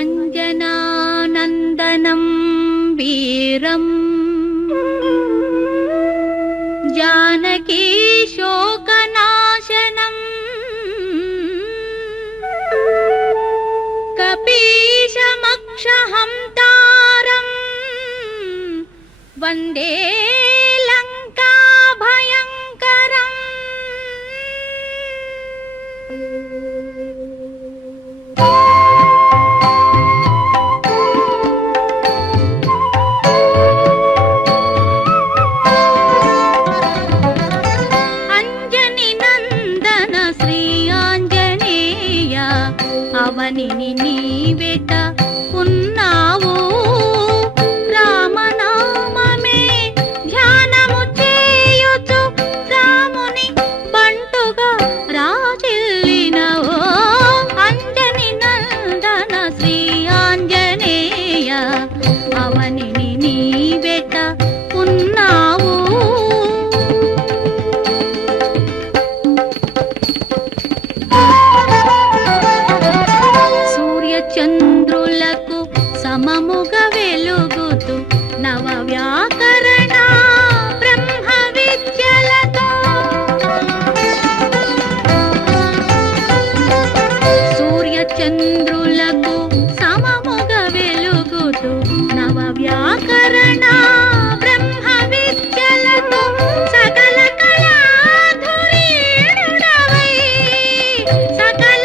అంజనానందనం వీరం జానకీ శోకనాశనం కపీశమక్షహంతారం వందే లంకా భయంకరం. అవనిని నీవెట ఉన్నావు, రామనామమే ధ్యానము చేయుచు రాముని బంటుగా రాజిల్లినవో. అంజని నందన శ్రీ ఆంజనేయ అవనిని నీవెట ఉన్నావు. చంద్రులకు సమముగా వెలుగుతూ నవ వ్యాకరణ బ్రహ్మ విద్యలతో సూర్య చంద్రులకు సమముగా వెలుగుతూ నవ వ్యాకరణ బ్రహ్మ విద్యలతో సకల కళాధురీణుడవై సకల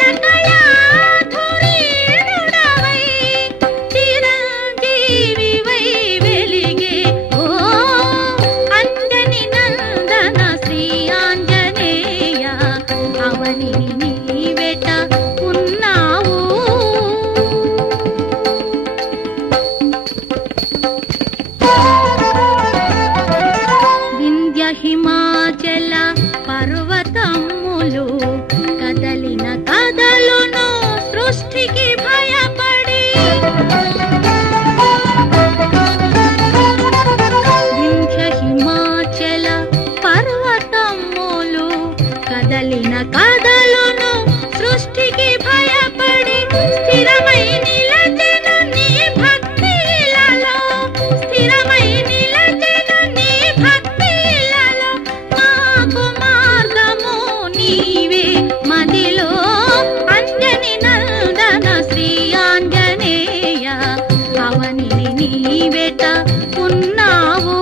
హిమాచల పర్వతములు కదలిన కదలును సృష్టికి భయపడి. వింధ్య హిమాచల పర్వతములు కదలిన కదలును సృష్టికి భయపడి. స్థిరమై నిలచెను నీ భక్తిలలో, స్థిరమై నిలచెను నీ భక్తి మదిలో. అంజని నందన శ్రీ ఆంజనేయ అవనిని నీవెట ఉన్నావు,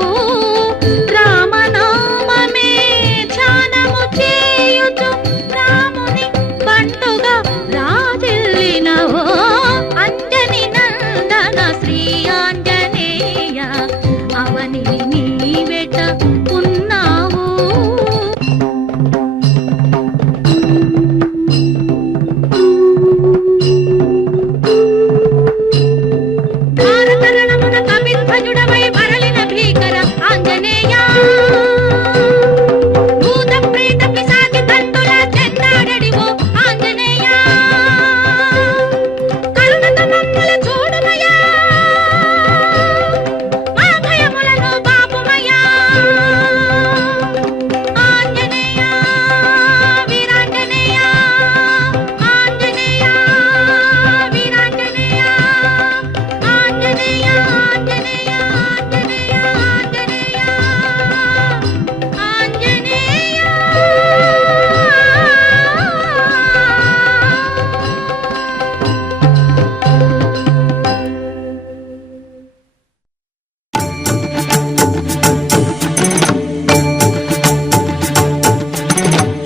రామనామమే ధ్యానము చేయుచు రాముని బంటుగా రాజిల్లినవో. అంజని నందన శ్రీ ఆంజనేయ అవనిని నీవెట ఉన్నావు. భజుడవై మరలిన భీకర ఆంజనేయ భూత ప్రేత పిశాచి దంతుల చెన్నాడడివో ఆంజనేయ కరుణతో మమ్మల చూడుమయా, మా భయములను బాపుమయా. ఆంజనేయ వీరాంజనేయ ఆంజనేయ వీరాంజనేయ ఆంజనేయ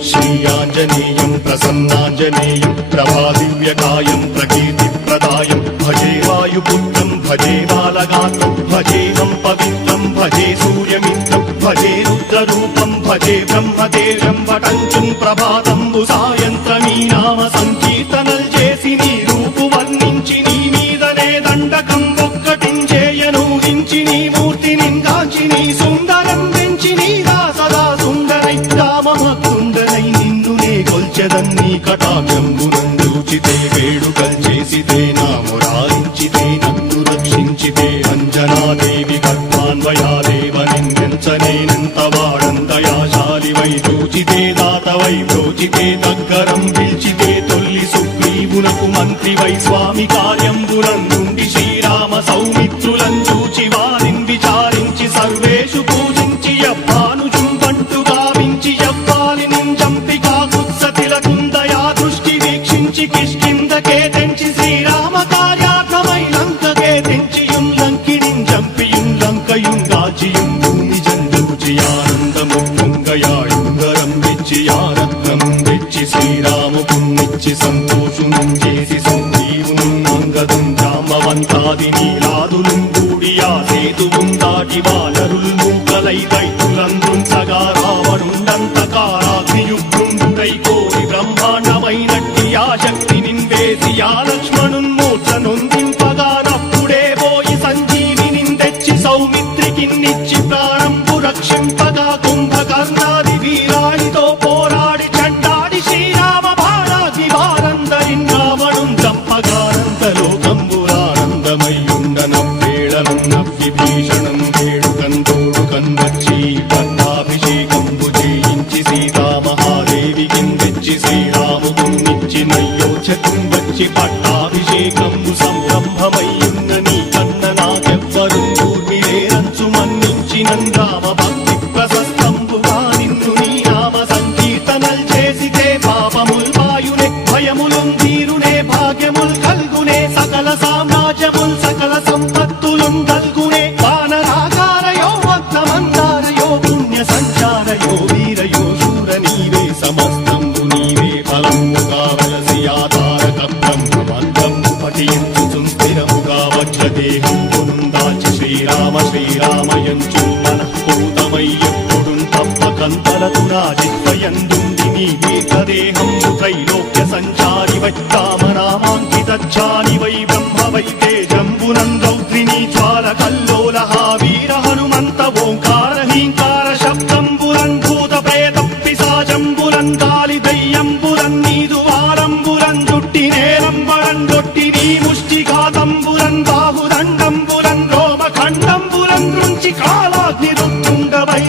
శ్రీయాంజనేయం ప్రసన్నాంజనేయం ప్రభాదివ్యకాయం ప్రకీర్తిప్రదాయం భజే వాయుపుత్రం భజే బాలగాత్రం భజేహం పవిత్రం భజే సూర్యమిత్రం భజే రుద్రరూపం భజే బ్రహ్మదేవం వటంచుం ప్రభాతంబు సాయంత్రమీ నామ సంకీర్తనల్ చేసి నీ రూపు వర్ణించి నీ మీదనే దండకం ఒక్కటించేయను హించి నీ మూర్తి నింగాంచి నీ సుందరం పెంచి నీగా సదా సుందరై రామభక్తుండనై నిన్నునే కొల్చెదన్నీ కటాక్షంబునందూచితే వేడుకల్ చేసితే నా మురారించితే నన్ను రక్షించితే అంజనాదేవి కర్మాన్వయాదేవ నిన్నెంచనేనంత వాడంతయాశాలివై చూచితే దాతవై బ్రోచితే దగ్గరం పిలిచితే తొల్లి సుగ్రీవునకు మంత్రివై స్వామి కార్యంబులందుండి శ్రీరామ సౌమిత్రులను చూచి వారిని విచారించి సర్వేషు పూజించి యవ్వాను చుంబంటు గావించి యవ్వాలి నింజంపి కాకుత్సతిలకుందయా దృష్టి వీక్షించి కిష్కిందకే తెంచి శ్రీరామ కార్యార్థమై లంకకే తెంచియుం లంకిణిం చంపియుం లంకయుం రాజియుం భూమి జందూచి ఆనందము పొంగయాయుంగరం వెచ్చి ఆరత్నం వెచ్చి శ్రీరాముకున్నిచ్చి సంతోషునం చేసి సంజీవును అంగదం జామవంతాది నీలాదులు కూడి ఆ సేతువుం దాటి వానరుల్ మూకలై దైతులందుంచగా రావణుండంతకారాగ్నియుగ్రుండుడై కోరి బ్రహ్మాండమైనట్టి ఆ శక్తి నిన్వేసి ఆ లక్ష్మణున్ మూర్ఛ నొందింపగా నప్పుడే పోయి సంజీవిని తెచ్చి సౌమిత్రికిన్నిచ్చి ప్రాణంబు రక్షింపగా కుంభకర్ణాది వీరాడితో పోరాడి చండాడి శ్రీరామ బాణాది వారందరిన్ రావణుం చంపగానంతలోకంబురానందమయ్యుండనవ్వేళనం నవ్విభీషణం వేడుకందోడు కన్వచ్చి పట్టాభిషేకంబు చేయించి సీతామహాదేవికిన్ తెచ్చి శ్రీరాముకున్నిచ్చి నయ్యోచకం వచ్చి పట్టాభిషేకంబు సంరంభమయ్యున్న నీ కన్న నాకెవ్వరు ఊర్మిలేరంచు మన్నించినన్ రామ భక్తి ప్రశస్తంబుగా నిన్ను నీ నామ సంకీర్తనల్ చేసితే పాపముల్ వాయునే భయములుం తీరునే భాగ్యముల్ కల్గునే సకల సామ్రాజ్యముల్ సకల సంపత్తులుం కల్గునే వానరాకారయో వక్తమందారయో పుణ్య సంచారయో వీరయో శూర నీవే సమస్తంబు నీవే ఫలముగా వెలసి ఆధారక బ్రహ్మమంత్రము పఠించుచుం స్థిరముగా వజ్రదేహం పునుందాచి శ్రీరామ శ్రీరామయంచు మనఃపూతమయ్యప్పుడున్ తప్పకంతలతు రాజిత్వయందుండి నీ దీర్ఘదేహంబు త్రైలోక్య సంచారి వై రామనామాంకితచ్చాని వై బ్రహ్మ వై తేజంబునం రౌద్రిణీ జ్వాల కల్లోలహ వీర హనుమంత ఓంకార హీంకార శబ్దంబురన్ భూత ప్రేత పిశాచంబురన్ కాలి దయ్యంబురన్ నీదు వారంబురన్ జుట్టి నేలంబరన్ దొట్టి నీ ముష్టిఘాతంబురన్ బాహుదండంబురన్ రోమఖండంబురన్ దృంచి కాలాగ్ని రుత్తుండవై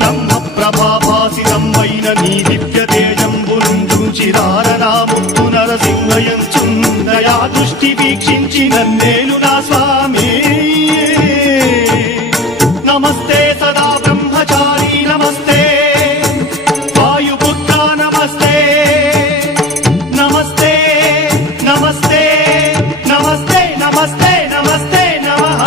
బ్రహ్మ ప్రభాభాసితం వైన నీ దివ్య తేజంబురుం దృంచి దారనాముత్తు నరసింహయంచుందయా దృష్టి వీక్షించి నన్నేలు నా స్వామి నమస్తే సదా బ్రహ్మచారి నమస్తే వాయుపుత్ర నమస్తే నమస్తే నమస్తే నమస్తే నమస్తే నమస్తే నమః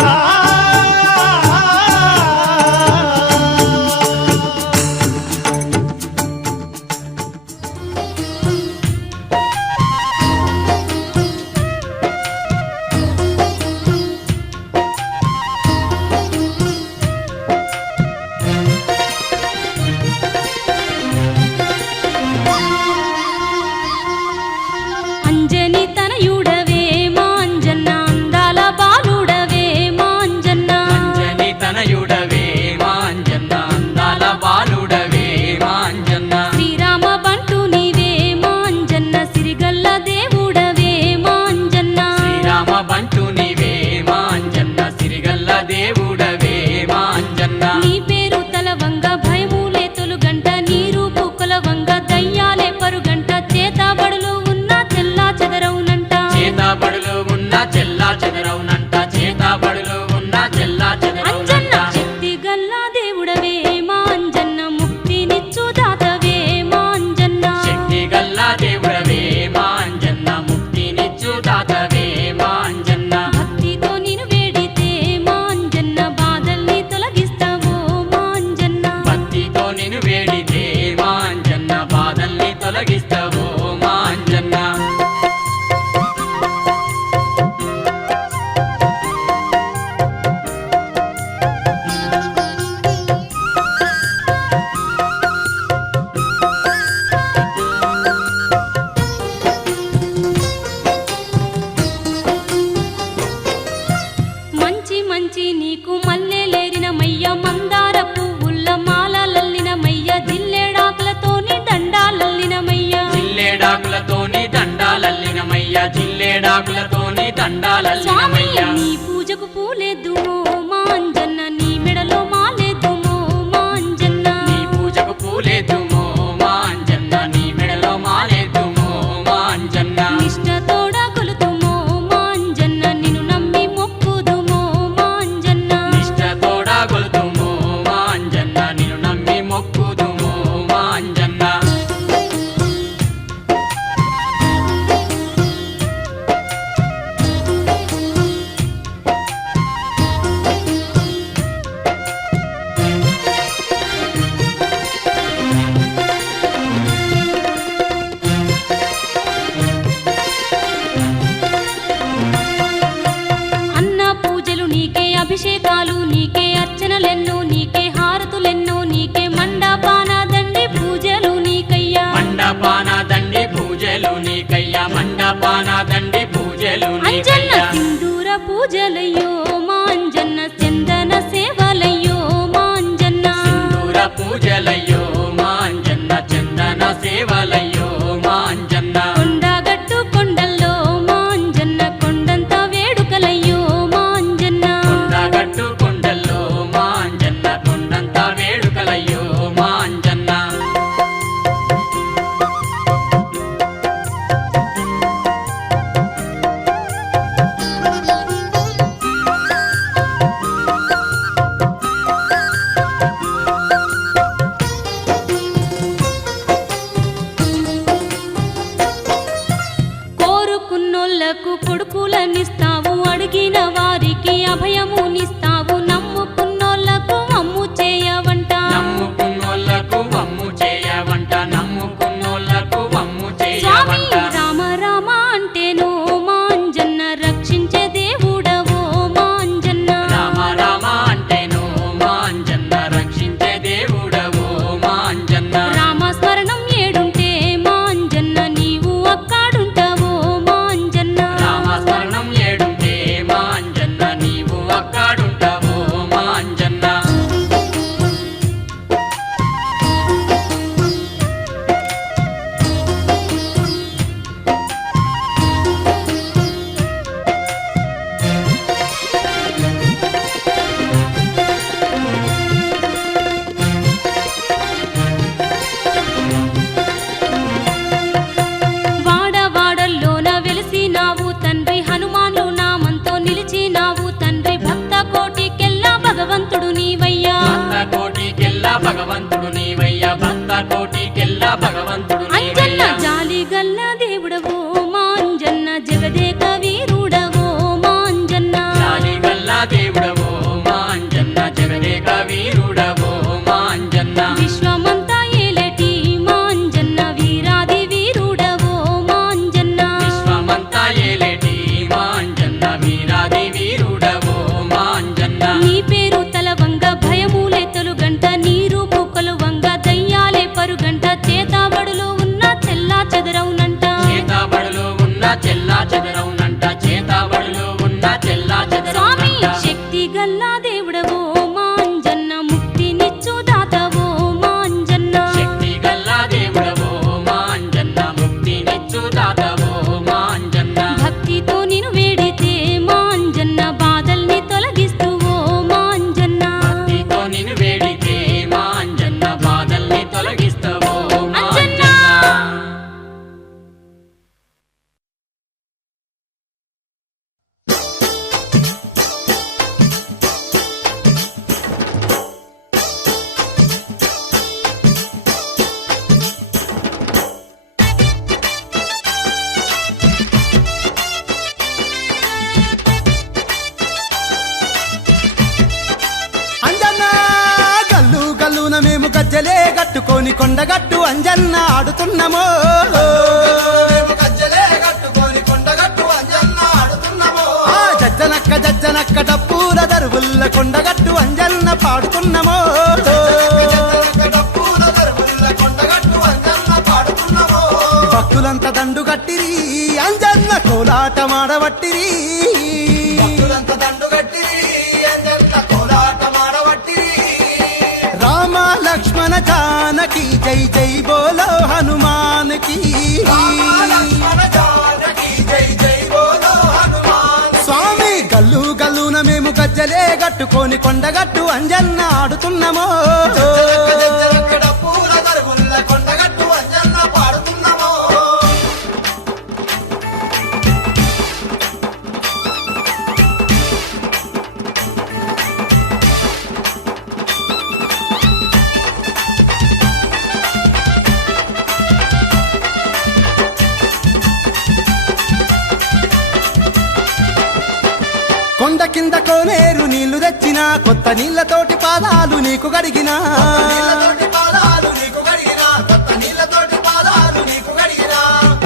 అంజని తనయుడవే మా అంజన్న అందాల బాలుడవే మా అంజన్న అంజని తనయుడవే మాంజన్న అందాల బాలుడవే మాంజన్న శ్రీరామ బంటు నీవే మా అంజన్న సిరిగల్ల దేవుడవే మా అంజన్న శ్రీరామ బంటు నీవే మాంజన్న సిరిగల్ల దేవుడవే మాంజన్న నీ పేరు తలవంగ భయములే తొలుగంట నీ రూపు కొలవంగ దయ్యాలే పరుగంట చేతబడులు ఉన్న తెల్లా చెదరవునంట చేతబడులు ఉన్న చెల్లా చెదరవునంట చేతబడులు ఉన్న చెల్లా అంజన్న చెదరవునంట శక్తి గల్ల దేవుడవే మా అంజన్న ముక్తినిచ్చు దాతవే మా అంజన్న శక్తి గల్ల దేవుడవే మాంజన్న ముక్తినిచ్చు దాతవే మాంజన్న భక్తితో నిన్ను వేడితే మా అంజన్న బాధల్ని తొలగిస్తావో మా అంజన్న భక్తితో నిన్ను వేడితే మాంజన్న బాధల్ని తొలగిస్తావో మాంజన్న మంచి మంచి నీకు మల్లెలేరిన మయ్య మందార పువ్వుల్ల మాలలల్లిన మయ్య జిల్లెడాకులతోని దండాలల్లిన మయ్య జిల్లేడాకులతోని దండాలల్లినమయ్య జిల్లేడాకులతోని స్వామి దండాలల్లినమయ్య నీ పూజకు పూలేదుమో మా అంజన్న నీ మెడలో మాలేదుమో మా అంజన్న నీ పూజకు పూలేదుమో మాంజన్న నీ మెడలో మాలేదుమో మాంజన్న నిష్ఠతోడ కొలుతుమో అభిషేకాలు నీకే, అర్చనలెన్నో నీకే, హారతులెన్నో నీకే, మండపాన దండి పూజలు నీకయ్యా, మండపాన దండి పూజలు నీకయ్యా, మండపాన దండి పూజలు అంజన్న నీకయ్యా. సింధూర పూజలయ్యో మా అంజన్న, చందన సేవలయ్యో మా అంజన్న, సింధూర పూజలయ్యో మా అంజన్న, చందన సేవలయ్యో మా అంజన్న. కొండగట్టు కొండల్లో మా అంజన్న, కొండంత వేడుకలయ్యో మా అంజన్న, కొండగట్టు కొండల్లో మా అంజన్న, కొండంత వేడుకలయ్యో మా అంజన్న. కోరుకున్నోళ్లకు కొడుకులనిస్తావు, అడిగిన వారికి అభయమునిస్తావు, నమ్ముకున్నోళ్లకు అమ్ము చేయవంట, నమ్ముకున్నోళ్లకు వమ్ము చేయవంట, నమ్ముకున్నోళ్లకు వమ్ము స్వామి చేయవంట. రామ రామ అంటేనో మా అంజన్న, రక్షించే దేవుడవో మా అంజన్న, రామ రామ అంటేను మా అంజన్న, రక్షించే దేవుడవో మా అంజన్న. రామస్మరణం ఏడుంటే మా అంజన్న, నీవు అక్కాడుంటావో మా అంజన్న, రామస్మరణం ఏడుంటే మా అంజన్న, నీవు అక్కాడుంటావో మా అంజన్న. వాడవాడల్లోన వెలిసినావు తండ్రి, హనుమాన్లు నామంతో నిలిచినావు తండ్రి, భక్త కోటికెల్లా భగవంతుడు నీవయ్యా, భక్త కోటికెల్లా భగవంతుడు నీవయ్యా, భక్త కోటికెల్లా భగవంతుడు అంజన్న నీవయ్యా. జాలి గల్ల దేవుడవో మా అంజన్న, జగదేక వీరుడవో మా అంజన్న, జాలిగల్లా దేవుడవో మా అంజన్న, జగదేక వీరుడవో మా అంజన్న. విశ్వమంతా ఏలేటి మా అంజన్న, వీరాది వీరుడవో మా అంజన్న, విశ్వమంతా ఏలేటి మా అంజన్న, వీరాది వీరుడవో మా అంజన్న. నీ పేరు తలవంగ భయములే తొలుగంట, నీ రూపు కొలువంగ దయ్యాలే పరుగంట, చేతాబడులో ఉన్న తెల్లా చెదరవునంట, చేతాబడులో ఉన్న చెల్లా చెదరవునంట, చేతాబడులో ఉన్న చెల్లా స్వామి చెదరవునంట. శక్తి గల్లా దేవుడవో మా అంజన్న, ముక్తినిచ్చు దాతవో మా అంజన్న, శక్తి గల్లా దేవుడవో మా అంజన్న, ముక్తినిచ్చు దాతవో మా అంజన్న. భక్తితో నిన్ను వేడితే మా అంజన్న, బాధల్ని తొలగిస్తువో మా అంజన్న, భక్తితో నిన్ను వేడితే మా అంజన్న, బాధల్ని తొలగిస్తావో మా అంజన్న. అంజన్న. అంజన్న గల్లు గల్లున మేము గజ్జలే కట్టుకొని కొండగట్టు అంజన్న ఆడుతున్నామో, ఆ జజ్జనక్క జజ్జనక్క డప్పుల దరువుల్ల కొండగట్టు అంజన్న పాడుతున్నామో, భక్తులంతా దండు కట్టిరి అంజన్న కోలాటమాడబట్టిరి, రామ లక్ష్మణ జానకి జై జై బోలో హనుమాన్ కి, స్వామి గల్లు గల్లున మేము గజ్జలే గట్టుకొని కొండగట్టు అంజన్న ఆడుతున్నామో, కొండ కింద కోనేరు నీళ్లు తెచ్చిన కొత్త నీళ్లతోటి పాదాలు నీకు గడిగినా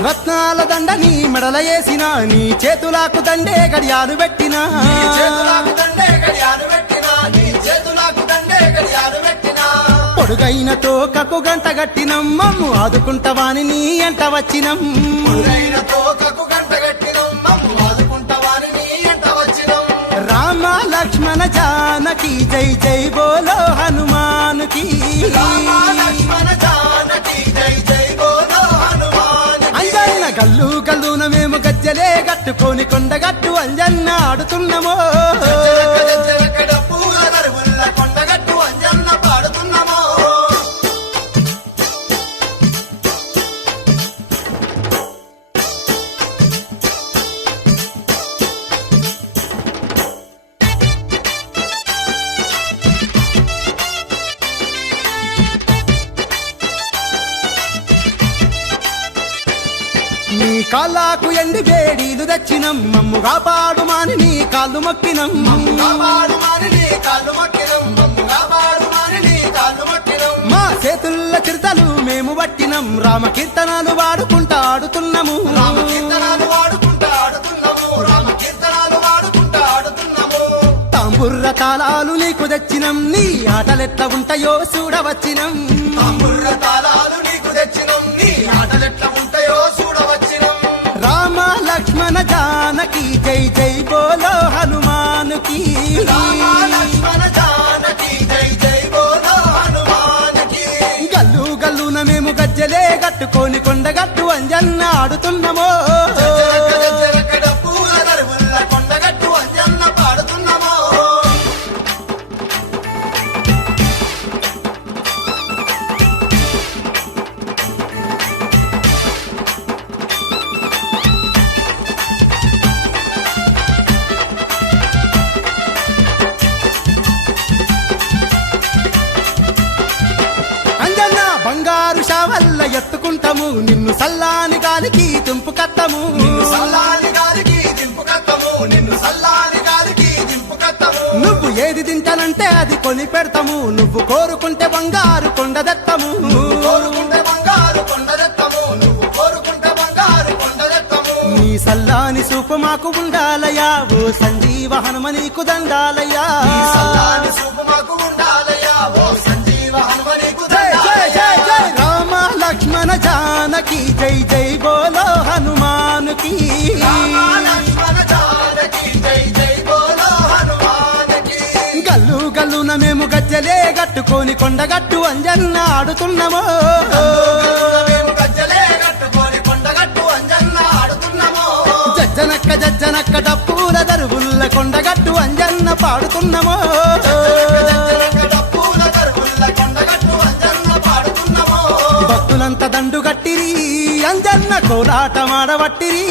రత్నాల దండ నీ మెడల వేసిన నీ చేతులకు దండే గడియాలు పెట్టినా గడియాలు పెట్టినా నీ చేతులకు దండే గడియాలు పెట్టినా పొడుగైన తోకకు గంట గట్టినం మమ్ము ఆదుకుంటవాని నీ ఎంట వచ్చినం పొడుగైన తోకకు గంట గట్టినం మమ్ము ఆదుకుంటవాని నీ ఎంట వచ్చినం రామ లక్ష్మణ జానకి జై జై బోలో హనుమాన్ కి రామ లక్ష్మణ జానకి జై జై బోలో హనుమాన్ అంజన్న గల్లు గల్లున మేము గజ్జలే గట్టుకొని కొండగట్టు అంజన్న ఆడుతున్నామో కొండగట్టు అంజన్న పాడుతున్నామో నీ కాళ్ళకు ఎండి వేడీలు తెచ్చినం మమ్ము కాపాడుమాని నీ కాళ్ళు మొక్కినం మా చేతుల్ల చిరుతలు మేము పట్టినం రామ కీర్తనాలు వాడుకుంటా ఆడుతున్నాము తాంబుర్ర తాళాలు నీకు తెచ్చినం నీ ఆటలెట్ల ఉంటాయో చూడవచ్చినం తాంబుర్ర తాళాలు నీకు తెచ్చినం నీ ఆటలెట్ల ఉంటాయో చూడవచ్చినం రామ లక్ష్మణ జానకి జై జై బోలో హనుమాన్ కి రామ లక్ష్మణ జానకి జై జై బోలో హనుమాన్ కి గల్లు గల్లున మేము గజ్జలే గట్టుకొని కొండగట్టు అంజన్న ఆడుతున్నామో కొండగట్టు అంజన్న పాడుతున్నామో బంగారు షావల్ల ఎత్తుకుంటాము నిన్ను సల్లాని గాలికి దింపు కత్తము నువ్వు ఏది తింటానంటే అది కొని పెడతాము నువ్వు కోరుకుంటే బంగారు కొండదెత్తము నీ సల్లాని సూపు మాకు ఉండాలయా ఓ సంజీవ హనుమ నీకు దండాలయా రామ లక్ష్మణ జానకి జై జై బోలో హనుమాన్ కి గల్లు గల్లున మేము గజ్జలే గట్టుకొని కొండగట్టు అంజన్న ఆడుతున్నామో జజ్జనక్క జజ్జనక్క డప్పుల దరువుల్ల కొండగట్టు అంజన్న పాడుతున్నామో భక్తులంతా దండు గట్టిరి అంజన్న కోలాటమాడబట్టిరి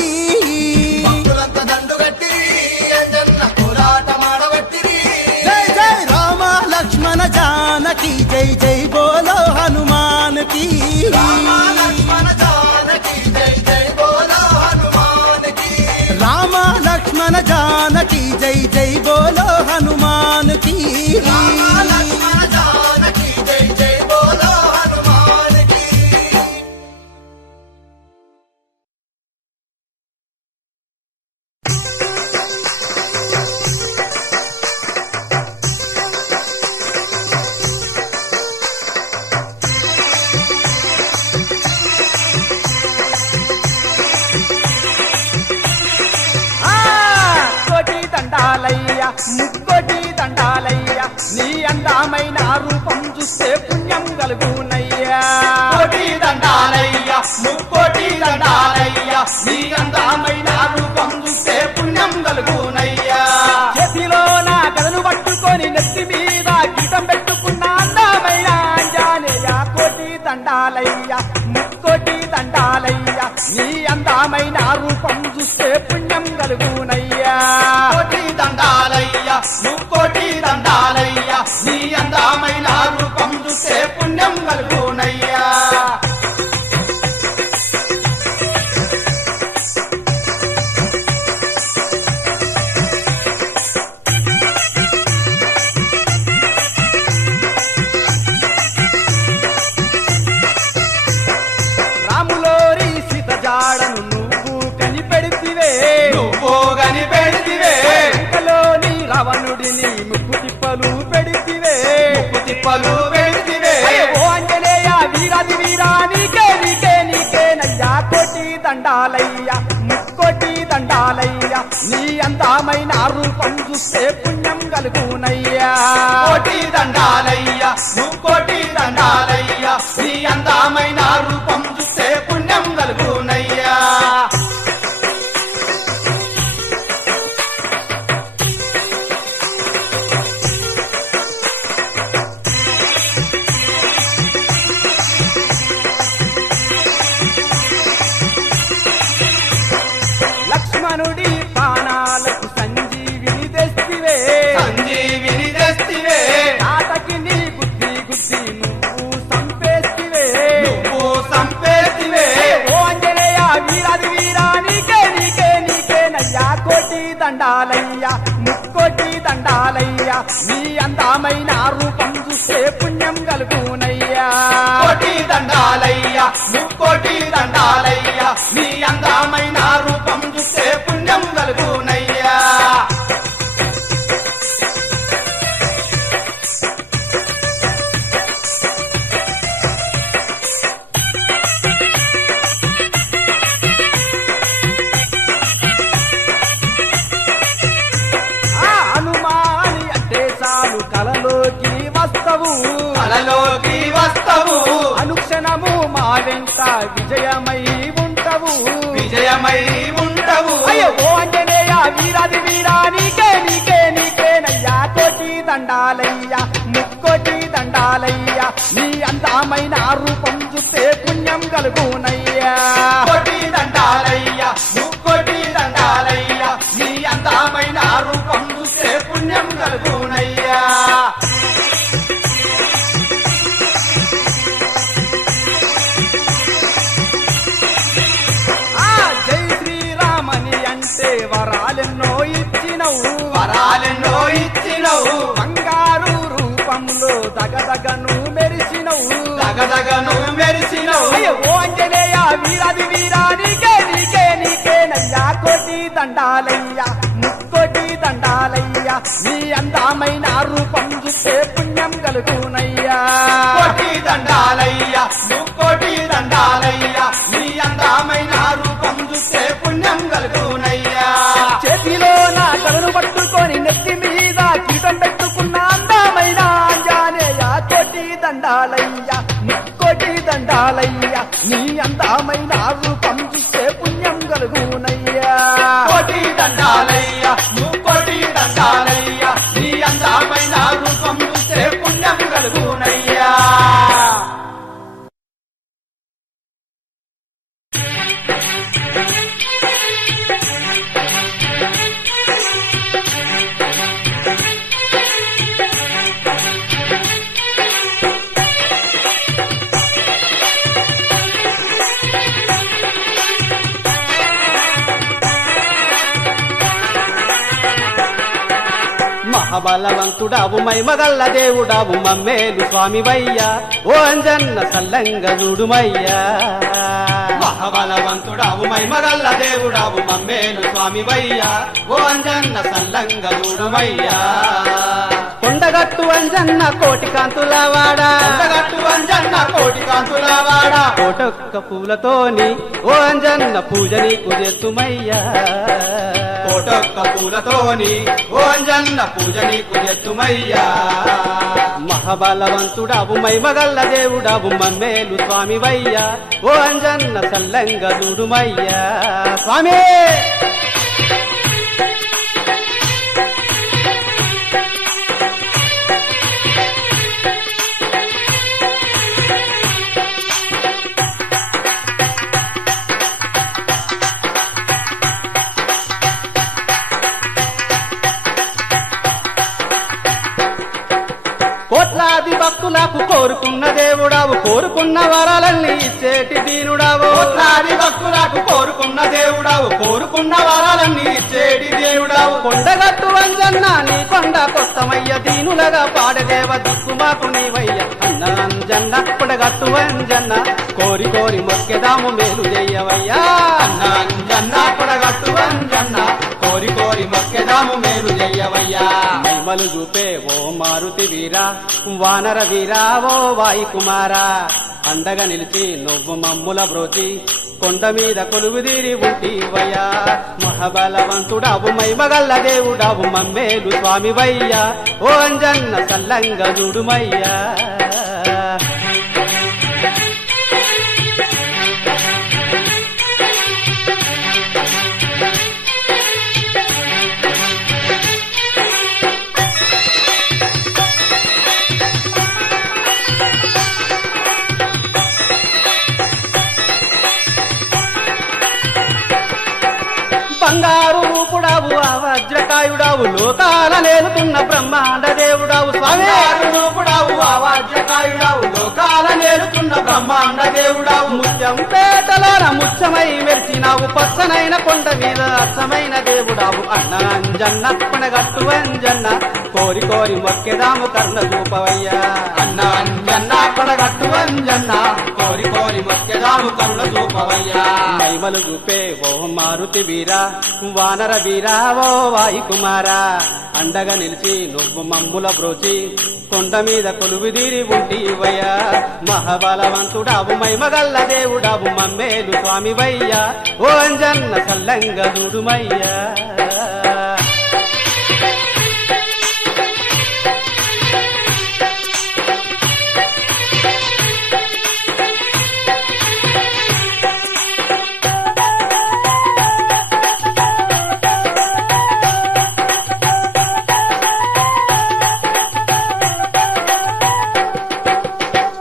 జై జై రామ లక్ష్మణ జానకి జై జై బోలో హనుమాన్ కి రామ లక్ష్మణ జానకి జై జై బోలో హనుమాన్ కి దండాలయ్యా ముక్కోటి దండాలయ్యా నీ అందమైన రూపం చూస్తే పుణ్యం కలుగునయ్యా కోటి దండాలయ్యా ముక్కోటి దండాలయ్యా నీ అందమైన రూపం చూస్తే పుణ్యం కలుగునయ్యా చేతిలో నా గదను పట్టుకొని నెత్తి మీద గీతం పెట్టుకున్న అందమైన అంజనేయ కోటి దండాలయ్యా ముక్కోటి దండాలయ్యా నీ అందమైన రూపం చూస్తే పుణ్యం కలుగునయ్యా కోటి దండాలయ్యా ముక్కోటి దండాలయ్యా నీ అందమైన దీపాలు వెలితివే ఓ ఆంజనేయ వీరాది వీరా నీకే నీకే నీకేనయ్యా కోటి దండాలయ్యా ముక్కోటి దండాలయ్యా నీ అందమైన రూపం చూస్తే పుణ్యం కలుగునయ్యా కోటి దండాలయ్యా ముక్కోటి దండాలయ్యా నీ అందమైన రూపం చూస్తే పుణ్యం కలుగునయ్యా లక్ష్మణుడి ప్రాణాలకు సంజీవిని తెస్తివే సంజీవిని తెస్తివే తాతకి నీ బుద్ధి గుద్ది నువ్వు సంపేస్తివే నువ్వు సంపేస్తివే ఓ ఆంజనేయ వీరాది వీరా నీకే నీకే నీకేనయ్యా కోటి దండాలయ్యా ముక్కోటి దండాలయ్యా నీ అందమైన రూపం చూస్తే పుణ్యం కలుగునయ్యా కోటి దండాలయ్యా ముక్కోటి దండాలయ్యా నీ అందమైన రూపం చూస్తే పుణ్యం కలుగునయ్యా హనుమాని అంటే చాలు కలలోకి వస్తవు కలలోకి వస్తవు అనుక్షణము మా వెంట విజయమై ఉంటవు విజయమై ఉంటవు అయ్యో ఓ ఆంజనేయ వీరాది వీరా నీకే నీకే నీకేనయ్యా కోటి దండాలయ్యా ముక్కోటి దండాలయ్యా నీ అందమైన రూపం చూస్తే పుణ్యం కలుగునయ్యా కోటి దండాలయ్యా ముక్కోటి దండాలయ్యా నీ అందమైన రూపం చూస్తే పుణ్యం కలుగునయ్యా జై శ్రీరామని అంటే వరాలెన్నో ఇచ్చినవు వరాలెన్నో ఇచ్చినవు బంగారు రూపంలో దగదగను మెరిసినవు దగదగను మెరిసినవు ఓ ఆంజనేయ వీరాది వీరా నీకే నీకే నీకేనయ్యా కోటి దండాలయ్యా ముక్కోటి దండాలయ్యా నీ అందమైన రూపం చూస్తే పుణ్యం కలుగునయ్యా కోటి దండాలయ్యా ముక్కోటి దండాలయ్యా నీ అందమైన రూపం చూస్తే పుణ్యం కలుగునయ్యా చేతిలో నా కలను పట్టుకొని నెత్తి మీద కీటం పెట్టుకున్న అందమైన ఆంజనేయ కోటి దండాలయ్యా ముక్కోటి దండాలయ్యా నీ అందమైన రూపం చూస్తే పుణ్యం కలుగునయ్యా కోటి దండాలయ్యా ముక్కోటి దండాలయ్యా నీ అందమైన రూపం చూస్తే పుణ్యం కలుగునయ్యా మహాబలవంతుడావు మైమగల్ల దేవుడావు మమ్మేలు స్వామివయ్యా ఓ అంజన్న సల్లంగ చూడుమయ్యా మహాబలవంతుడావు మైమగల్ల దేవుడావు మమ్మేలు స్వామివయ్యా ఓ అంజన్న సల్లంగ చూడుమయ్యా కొండగట్టు అంజన్న కోటి కాంతులవాడా కొండగట్టు అంజన్న కోటి కాంతులవాడా కోటొక్క పూలతోని ఓ అంజన్న పూజ నీకు చేస్తుమయ్యా కోటొక్క పూలతోని ఓ అంజన్న పూజ నీకు చేస్తుమయ్యా మహాబలవంతుడావు మైమగల్ల దేవుడావు మమ్మేలు స్వామివయ్యా ఓ అంజన్న సల్లంగ చూడుమయ్యా స్వామి కోట్లాది భక్తులకు కోరుకున్న దేవుడావు కోరుకున్న వరాలన్నీ ఇచ్చేటి దీనుడావు కోట్లాది భక్తులకు కోరుకున్న దేవుడావు కోరుకున్న వరాలన్నీ ఇచ్చేటి దేవుడావు కొండగట్టు అంజన్న నీ కొండ కొత్తమయ్య దీనులగా పాడదేవ దిక్కుమాకు నీవయ్య అన్న అంజన్న కొండగట్టు అంజన్న కోరి కోరి మొక్కెదాము మేలు చెయ్యవయ్యా అన్న అంజన్న కొడగట్టు అంజన్న కోరి కోరి మొక్కెదాము మేలు చెయ్యవయ్యా మహిమ మైమలు చూపే ఓ మారుతి వీరా వానర వీరా ఓ వాయి కుమారా అండగా నిలిచి నువ్వు మమ్ముల బ్రోచి కొండ మీద కొలువుదీరి ఉంటివయ్యా మహాబలవంతుడావు మైమగల్ల దేవుడావు మమ్మేలు స్వామివయ్యా ఓ అంజన్న సల్లంగ చూడుమయ్యా బంగారు రూపుడావు ఆ వజ్రకాయుడావు లోకాల నేలుతున్న బ్రహ్మాండ దేవుడావు స్వామి రూపుడావు ఆ వజ్రకాయుడావు లోకాల నేలుతున్న బ్రహ్మాండ దేవుడావు ముత్యం పేటలోన ముచ్చమై మెరిసినావు పచ్చనైన కొండ మీద అచ్చమైన దేవుడావు అన్న అంజన్న పనగట్టు అంజన్న కోరి కోరి మొక్కెదాము కర్ణ చూపవయ్యా అన్న అంజన్న పనగట్టు అంజన్న కోరి కోరి మొక్కెదాము కర్ణ చూపవయ్యా మైమలు చూపే ఓ మారుతి వీరా వానర వీరా ఓ వాయి కుమారా అండగా నిలిచి నువ్వు మమ్ముల బ్రోచి కొండ మీద కొలువుదీరి ఉంటివయ్యా మహాబలవంతుడావు మైమగల్ల దేవుడావు మమ్మేలు స్వామివయ్యా ఓ అంజన్న సల్లంగ చూడుమయ్యా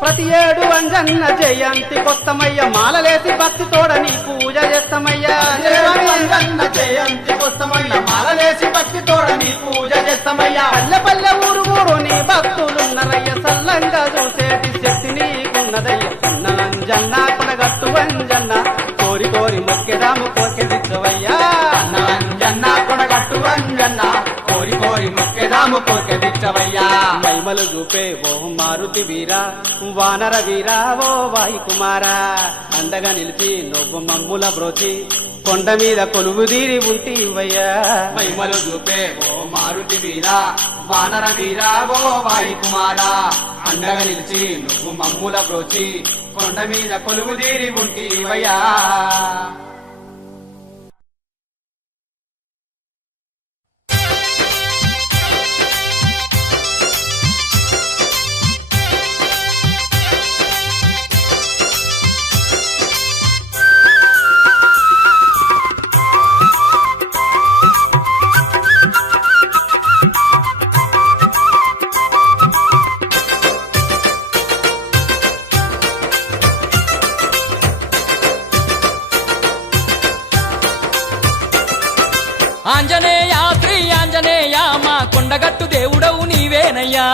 ప్రతి ఏడు అంజన్న జయంతి కొత్తమయ్య మాలలేసి భక్తి తోడ నీ పూజ చేస్తామయ్యా అంజన్న జయంతి కొత్తమయ్య మాలలేసి భక్తి తోడ నీ పూజ చేస్తామయ్యా పల్లె పల్లె ఊరు ఊరు నీ భక్తులున్నరయ్య సల్లంగా చూసేటి శక్తి నీకున్నదయ్య అన్న అంజన్న కొనగట్టు అంజన్న కోరి కోరి మొక్కెదాము కోరికెదిచ్చవయ్యా అన్న అంజన్న కొనగట్టు అంజన్న కోరి కోరి మొక్కెదాము కోరికెదిచ్చవయ్యా మైమలు చూపే ఓ మారుతి వీరా వానర వీరా ఓ వాయి కుమారా అండగా నిలిచి నువ్వు మమ్ముల బ్రోచి కొండ మీద కొలువుదీరి ఉంటివయ్యా మైమలు చూపే ఓ మారుతి వీరా వానర వీరా ఓ వాయి కుమారా అండగా నిలిచి నువ్వు మమ్ముల బ్రోచి కొండ మీద కొలువుదీరి ఉంటివయ్యా ఆంజనేయ శ్రీ ఆంజనేయ మా కొండగట్టు దేవుడవు నీవేనయ్యా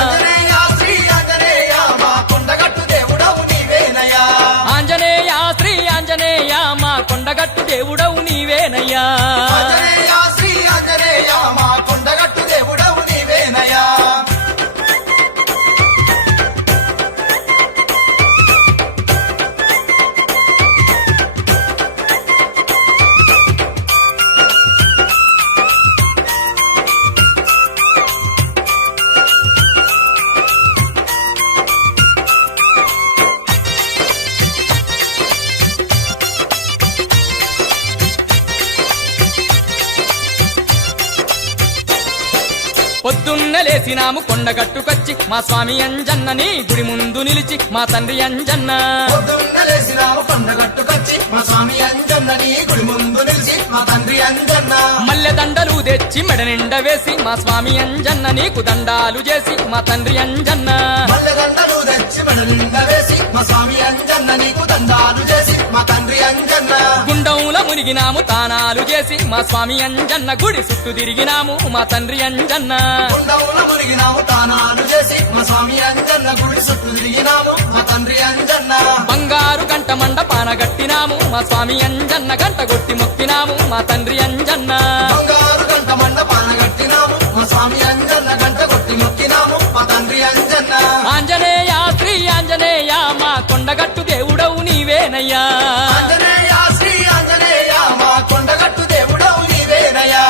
ఆంజనేయ శ్రీ ఆంజనేయ మా కొండగట్టు దేవుడవు నీవేనయ్యా ఆంజనేయ శ్రీ ఆంజనేయ మా కొండగట్టు దేవుడవు నీవేనయ్యా ఆంజనేయ శ్రీ ఆంజనేయ మా కొండగట్టు దేవుడవు నీవేనయ్యా పొద్దున్న లేసినాము కొండగట్టుకొచ్చి మా స్వామి అంజన్నని గుడి ముందు నిలిచి మా తండ్రి అంజన్న పొద్దున్న లేసినాము కొండగట్టుకొచ్చి మా స్వామి అంజన్నని గుడి ముందు నిలిచి మా తండ్రి అంజన్న మల్లె దండలు తెచ్చి మెడ నిండ వేసి మా స్వామి అంజన్న నీకు దండాలు చేసి మా తండ్రి అంజన్న మల్లెదండలు తెచ్చి మెడ నిండా వేసి మా స్వామి అంజన్న నీకు దండాలు చేసి మా తండ్రి అంజన్న గుండంల మునిగినాము తానాలు చేసి మా స్వామి అంజన్న గుడి చుట్టూ తిరిగినాము మా తండ్రి అంజన్న గుండముల మునిగినాము తానాలు చేసి మా స్వామి అంజన్న గుడి చుట్టూ తిరిగినాము మా తండ్రి అంజన్న బంగారు గంట మండపాన గట్టినాము మా స్వామి అంజన్న గంట కొట్టి మొక్కినాము మా తండ్రి అంజన్న బంగారు గంట మండపాన కట్టినాము మా స్వామి అంజన్న గంట కొట్టి మొక్కినాము మా తండ్రి అంజన్న ఆంజనేయ శ్రీ ఆంజనేయ మా కొండగట్టు దేవుడవు నీవేనయ్యా ఆంజనేయ శ్రీ ఆంజనేయ మా కొండగట్టు దేవుడవు నీవేనయ్యా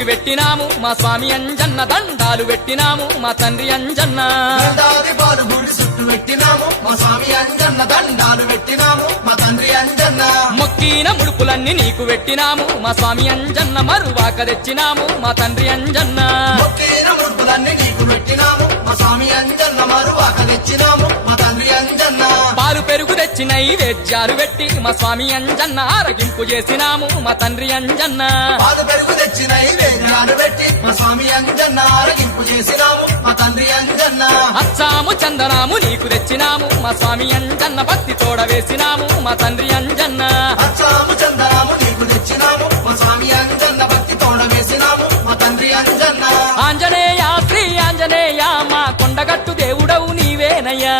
బొట్టి పెట్టినాము మా స్వామి అంజన్న దండాలు పెట్టినాము మా తండ్రి అంజన్న గండాది పాలు గుడి చుట్టూ పెట్టినాము మా స్వామి అంజన్న దండాలు పెట్టినాము మా తండ్రి అంజన్న మొక్కిన ముడుపులన్నీ నీకు పెట్టినాము మా స్వామి అంజన్న మరువాక తెచ్చినాము మా తండ్రి అంజన్న మొక్కిన ముడుపులన్నీ నీకు పెట్టినాము మా స్వామి అంజన్న మరువాక తెచ్చినాము మా తండ్రి అంజన్న పాలు పెరుగు తెచ్చి నైవేద్యాలు పెట్టి మా స్వామి అంజన్న ఆరగింపు చేసినాము మా తండ్రి అంజన్న పాలు పెరుగు తెచ్చి నైవేద్యాలు పెట్టి మా స్వామి అంజన్న ఆరగింపు చేసినాము మా తండ్రి అంజన్న అచ్చాము చందనాము నీకు తెచ్చినాము మా స్వామి అంజన్న భక్తి తోడ వేసినాము మా తండ్రి అంజన్న అచ్చాము చందనాము నీకు తెచ్చినాము మా స్వామి అంజన్న భక్తి తోడ వేసినాము మా తండ్రి అంజన్న ఆంజనేయ శ్రీ ఆంజనేయ మా కొండగట్టు దేవుడవు నీవేనయ్యా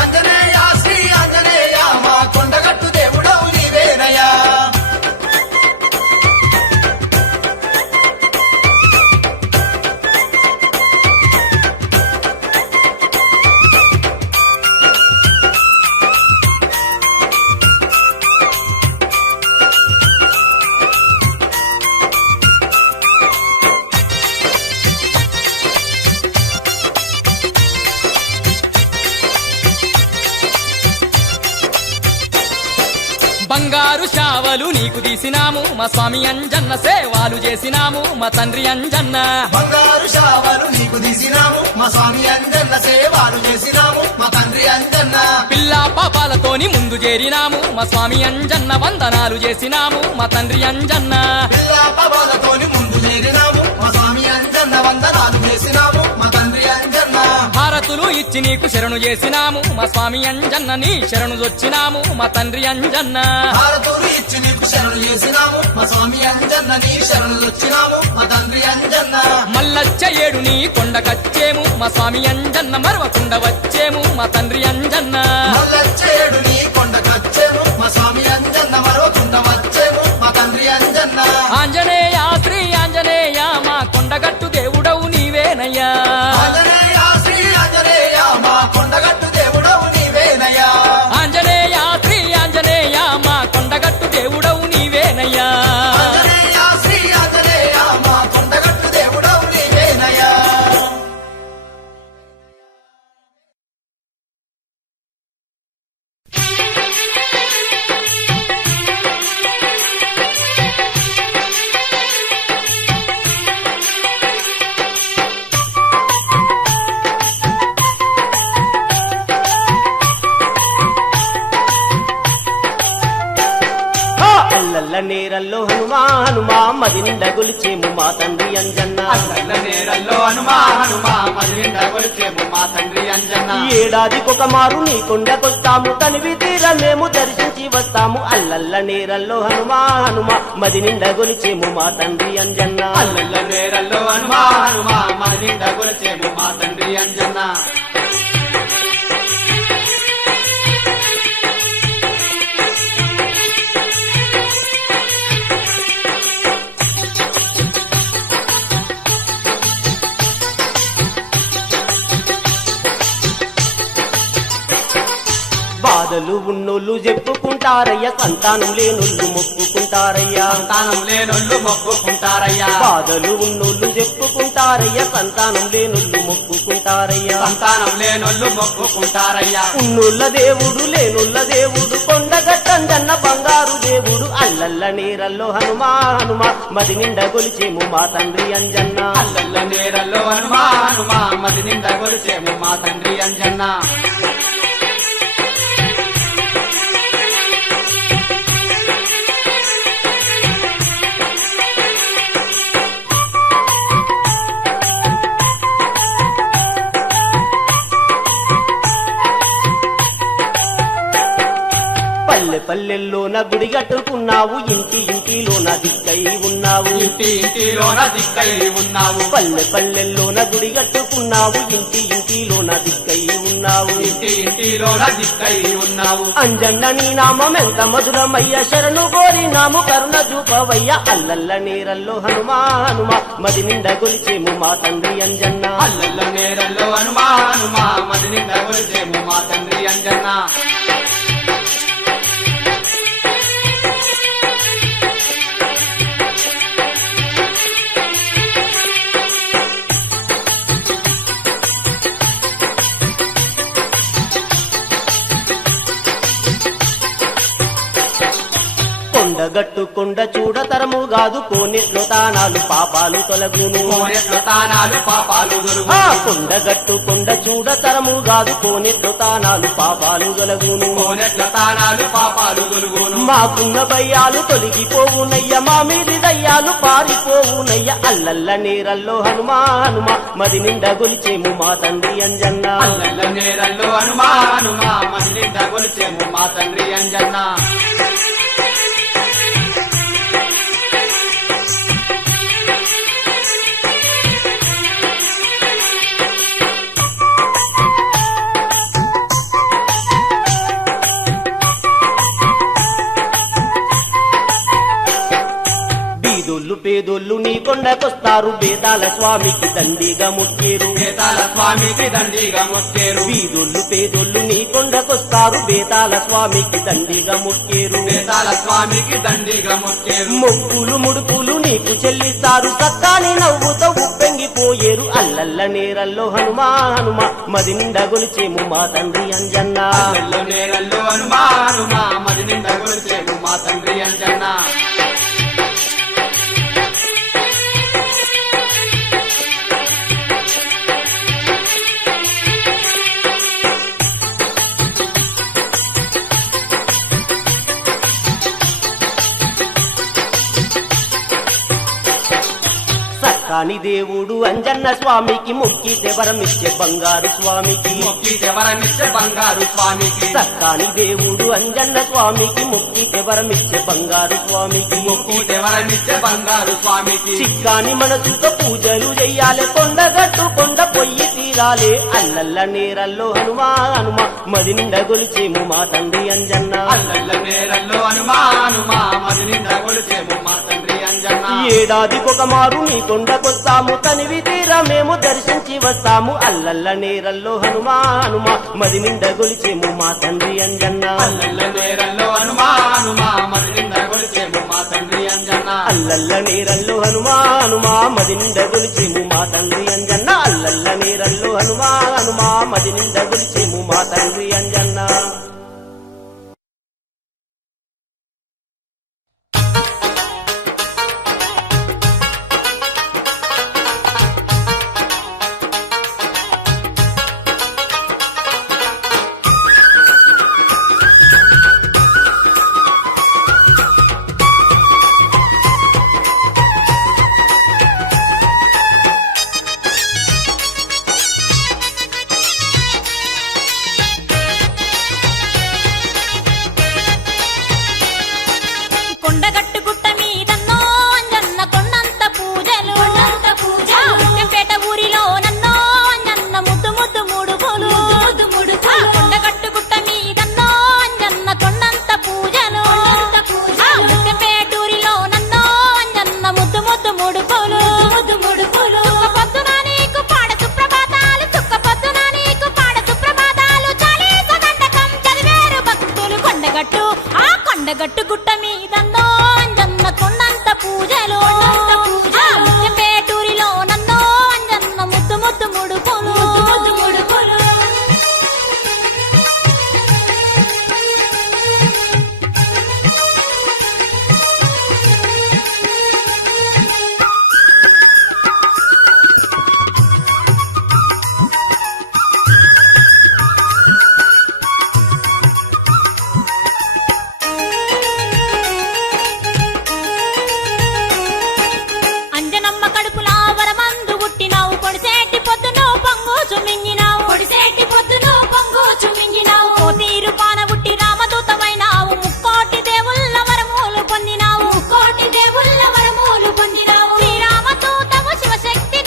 ఆంజనేయ శ్రీ ఆంజనేయ మా కొండగట్టు దేవుడవు నీవేనయ్యా బంగారు శావలు నీకు తీసినాము మా స్వామి అంజన్న సేవాలు చేసినాము మా తండ్రి అంజన్న బంగారు శావలు నీకు తీసినాము మా స్వామి అంజన్న సేవలు చేసినాము మా తండ్రి అంజన్న పిల్ల పాపాలతోని ముందు చేరినాము మా స్వామి అంజన్న వందనాలు చేసినాము మా తండ్రి అంజన్న పిల్ల పవాలతోని ముందు చేరినాము మా స్వామి అంజన్న వందనాలు చేసినాము మా తండ్రి అంజన్న భారతులు ఇచ్చి నీకు శరణు చేసినాము మా స్వామి అంజన్న నీ శరణు వచ్చినాము మా తండ్రి అంజన్న భారతులు ఇచ్చి నీకు శరణు చేసినాము మా స్వామి అంజన్న నీ శరణు వచ్చినాము మా తండ్రి అంజన్న మల్లచ్చ ఏడు నీ కొండకచ్చేము మా స్వామి అంజన్న మరవకుండా వచ్చేము మా తండ్రి అంజన్న మల్లచ్చేడు నీ కొండకచ్చేము మా స్వామి అంజన్న మరవకుండా వచ్చేము మా తండ్రి అంజన్న ఆంజనేయ శ్రీ ఆంజనేయ మా కొండగట్టు దేవుడవు నీవేనయ్యా ఆంజనేయ శ్రీ ఆంజనేయ మా కొండగట్టు దేవుడవు నీవేనయ్యా ఆంజనేయ శ్రీ ఆంజనేయ మా కొండగట్టు దేవుడవు నీవేనయ్యా ఆంజనేయ శ్రీ ఆంజనేయ మా కొండగట్టు దేవుడవు నీవేనయ్యా అల్లల్ల నేరల్లో హనుమా హనుమా మది నిండా గొలిచేము మా తండ్రి అంజన్న అల్లల్ల నేరల్లో హనుమా హనుమా మది నిండా కొలిచేము మా తండ్రి అంజన్న ఏడాదికొక మారు నీ కొండకొస్తాము తనివి తీర మేము దర్శించి వస్తాము అల్లల్ల నేరల్లో హనుమా హనుమా మది నిండా గొలిచేము మా తండ్రి అంజన్న అల్లల్ల నేరల్లో హనుమా హనుమా మది నిండా కొలిచేము మా తండ్రి అంజన్న బాధలు ఉన్నోళ్ళు చెప్పుకుంటారయ్య సంతానం లేనోళ్ళు మొక్కుకుంటారయ్యా సంతానం లేనొల్లు మొక్కుకుంటారయ్యా బాధలు ఉన్నోళ్ళు చెప్పుకుంటారయ్య సంతానం లేనోళ్ళు మొక్కుకుంటారయ్యా సంతానం లేనొల్లు మొక్కుకుంటారయ్యా ఉన్నోళ్ళ దేవుడు లేనుళ్ళ దేవుడు కొండగట్టంజన్న బంగారు దేవుడు అల్లల్ల నీరల్లో హనుమా హనుమా మది నిండా గొలిచేము మా తండ్రి అంజన్న అల్లల్ల నేరల్లో హనుమా హనుమా మది నిండా కొలిచేము మా తండ్రి అంజన్న పల్లె పల్లెల్లోన గుడి కట్టుకున్నావు ఇంటి ఇంటిలోన దిక్కై ఉన్నావు ఇంటి ఇంటిలోన దిక్కై ఉన్నావు పల్లె పల్లెల్లోన గుడి కట్టుకున్నావు ఇంటి ఇంటిలోన దిక్కై ఉన్నావు ఇంటి ఇంటిలోన దిక్కై ఉన్నావు అంజన్న నీ నామం ఎంత మధురమయ్య శరణు కోరి నాము కరుణ చూపవయ్య అల్లల్ల నీరల్లో హనుమా హనుమా మది నిండా గొలిచేము మా తండ్రి అంజన్న అల్లల్ల నేరల్లో హనుమా హనుమా మది నిండా కొలిచేము మా తండ్రి అంజన్న కొండగట్టు కొండ చూడ తరము కాదు కోనెట్లో తానాలు పాపాలు తొలగును కోనెట్లో తానాలు పాపాలు దొరుకు కొండగట్టు కొండ చూడ తరము కాదు కోనెట్లో తానాలు పాపాలు తొలగును కోనెట్లో తానాలు పాపాలు దొరుకును మాకున్న భయాలు తొలగిపోవునయ్య మా మీది దయ్యాలు పారిపోవునయ్య అల్లల్ల నేరల్లో హనుమా హనుమా మది నిండా గొలిచేము మా తండ్రి అంజన్న అల్లల్ల నేరల్లో హనుమా మది నిండా గొలిచేము మా తండ్రి అంజన్న బీదోళ్ళు పేదోళ్ళు నీ కొండకొస్తారు బేతాల స్వామికి దండిగా ముక్కేరు బేతాల స్వామికి దండిగా మొక్కేరు బీదోళ్ళు పేదోళ్ళు నీ కొండకొస్తారు బేతాల స్వామికి దండిగా ముక్కేరు బేతాల స్వామికి దండిగా మొక్కేరు మొక్కులు ముడుపులు నీకు చెల్లిస్తారు సక్కాని నవ్వుతో ఉప్పెంగిపోయేరు అల్లల్ల నేరల్లో హనుమా హనుమా మది నిండా గొలిచేము మా తండ్రి అంజన్న అల్లల్లో నేరల్లో హనుమా మది నిండా గొలిచేము మా తండ్రి అంజన్న కాని దేవుడు అంజన్న స్వామికి మొక్కితే వరమిచ్చే బంగారు స్వామికి మొక్కితే వరమిచ్చే బంగారు స్వామికి సక్కాని దేవుడు అంజన్న స్వామికి మొక్కితే వరమిచ్చే బంగారు స్వామికి మొక్కితే వరమిచ్చే బంగారు స్వామికి చిక్కాని మనసుతో పూజలు చెయ్యాలి కొండగట్టు కొండ పొయ్యి తీరాలే అల్లల్ల నేరల్లో హనుమా హనుమా మది నిండా గొలిచేము మా తండ్రి అంజన్న అల్లల్ల నేరల్లో హనుమా మది నిండా గొలిచేము మా తండ్రి అంజన్న ఏడాదికొక మారు నీ కొండకొస్తాము తనివి తీరా మేము దర్శించి వస్తాము అల్లల్ల నేరల్లో హనుమా హనుమా మది నిండా గొలిచేము మా తండ్రి అంజన్న అల్లల్ల నేరల్లో హనుమా మది నిండా గొలిచేము మా తండ్రి అంజన్న అల్లల్ల నేరల్లో హనుమా హనుమా మది నిండా గొలిచేము మా తండ్రి అంజన్న అల్లల్ల నేరల్లో హనుమా హనుమా మది నిండా గొలిచేము మా తండ్రి అంజన్న కొండగట్టు గుట్ట మీదన్నో అంజన్న కొండంత పూజలు ముత్యంపేట ఊరిలో నన్నో అంజన్న ముద్దు ముద్దు మూడు పూలు కొండగట్టు గుట్ట మీదన్నో అంజన్న కొండంత పూజలు ముత్యంపేట ఊరిలో నన్నో అంజన్న ముద్దు ముద్దు మూడు పూలు పొద్దున నీకు పాడ సుప్రభాతాలు పొద్దున నీకు పాడ సుప్రభాతాలు చాలీస దండకం చదివేరు భక్తులు కొండగట్టు గుట్ట మీదన్నో అంజన్న కొండంత పూజలు ముత్యంపేటూరిలో నన్నో అంజన్న ముద్దు ముద్దు మూడు పూలు అంజనమ్మ కడుపులా వరమందు పుట్టినావు పొడిసేటి పొద్దును పొంగు చుమింగినావు కోతీరు పాన పుట్టి రామదూతమైనావు ముక్కోటి దేవుళ్ళ వరములు పొందినావు శ్రీరామదూతవు శివశక్తి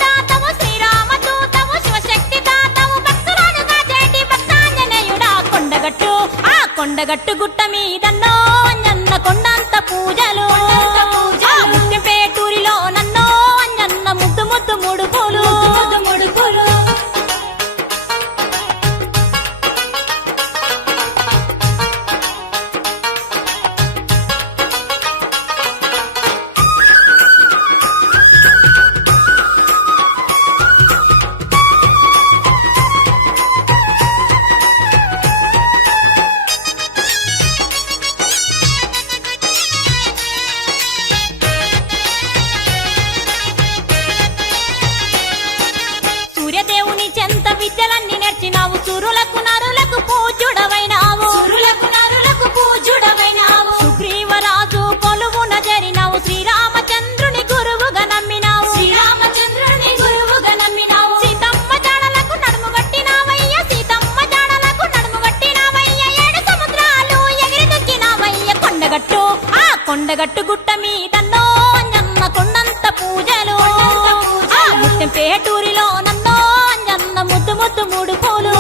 దాతవు భక్తులను కాచేటి భక్తాంజనేయుడా కొండగట్టు గుట్ట మీదన్నో అంజన్న కొండంత పూజలు ముత్యంపేటూరిలో నన్నో అంజన్న ముద్దు ముద్దు మూడు పూలు సురులకు నరులకు పూజ్యుడవైనావు సుగ్రీవరాజు కొలువున జరినావు శ్రీరామచంద్రుని గురువుగా నమ్మినావు సీతమ్మ జాడలకు నడుము గట్టినావయ్య ఏడు సముద్రాలు ఎగిరి దుక్కినావయ్య కొండగట్టు ఆ కొండగట్టు గుట్ట మీదన్నో అంజన్న కొండంత పూజలు ఆ ముట్టెం పేటూరిలో నన్నో అంజన్న ముద్దు ముద్దు మూడు పూలు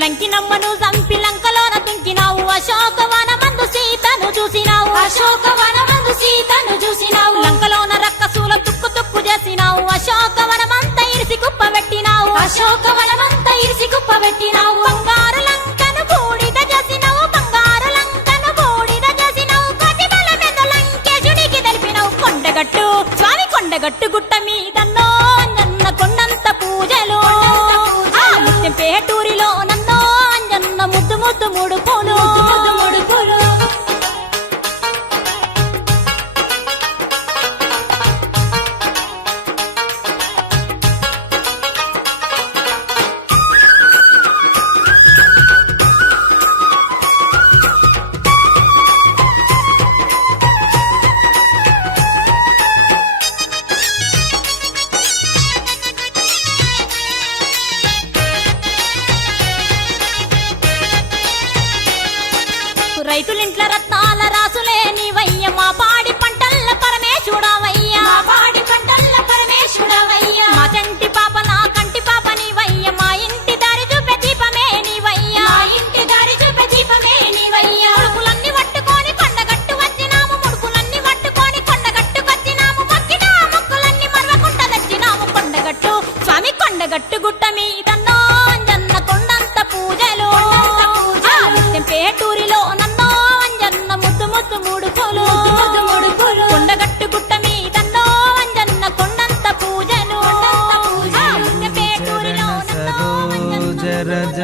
లంకినమ్మను చంపి లంకలోన తుంకినావు అశోకవనమందు సీతను చూసినావు లంకలోన రక్కసూల తుక్కు తుక్కు చేసినావు అశోకవనమంతా ఇరిసి కుప్ప పెట్టినావు బంగారు లంకను బూడిద చేసినావు కటిబల మీద లంకేశునికి తెలిపినావు కొండగట్టు స్వామి కొండగట్టు గుట్ట మీదన్నో అంజన్న కొండంత పూజలు ఆ ముత్యం పేటూరిలో నన్నో అంజన్న ముద్దు ముద్దు మూడు పూలు రైతులింట్ల రత్నాల రాసులే నీవయ్య మా పాడి పంటల్ల పరమేశుడవయ్యా మా చంటి పాప నా కంటి పాప నీవయ్య మా ఇంటి దారి చూపే దీపమే నీవయ్యా ముడుపులన్నీ పట్టుకొని కొండగట్టు వచ్చినాము మొక్కినా మొక్కులన్నీ మరవకుంట తెచ్చినాము కొండగట్టు స్వామి కొండగట్టు గుట్ట మీదన్నో అంజన్న కొండంత పూజలు ఆ ముత్యం పేటూరిలో నన్నో అంజన్న ముద్దు ముద్దు మూడు పూలు కొండగట్టు గుట్ట మీదన్నో అంజన్న కొండంత పూజలు ఆ ముత్యం పేటూరిలో నన్నో అంజన్న సరోజరజ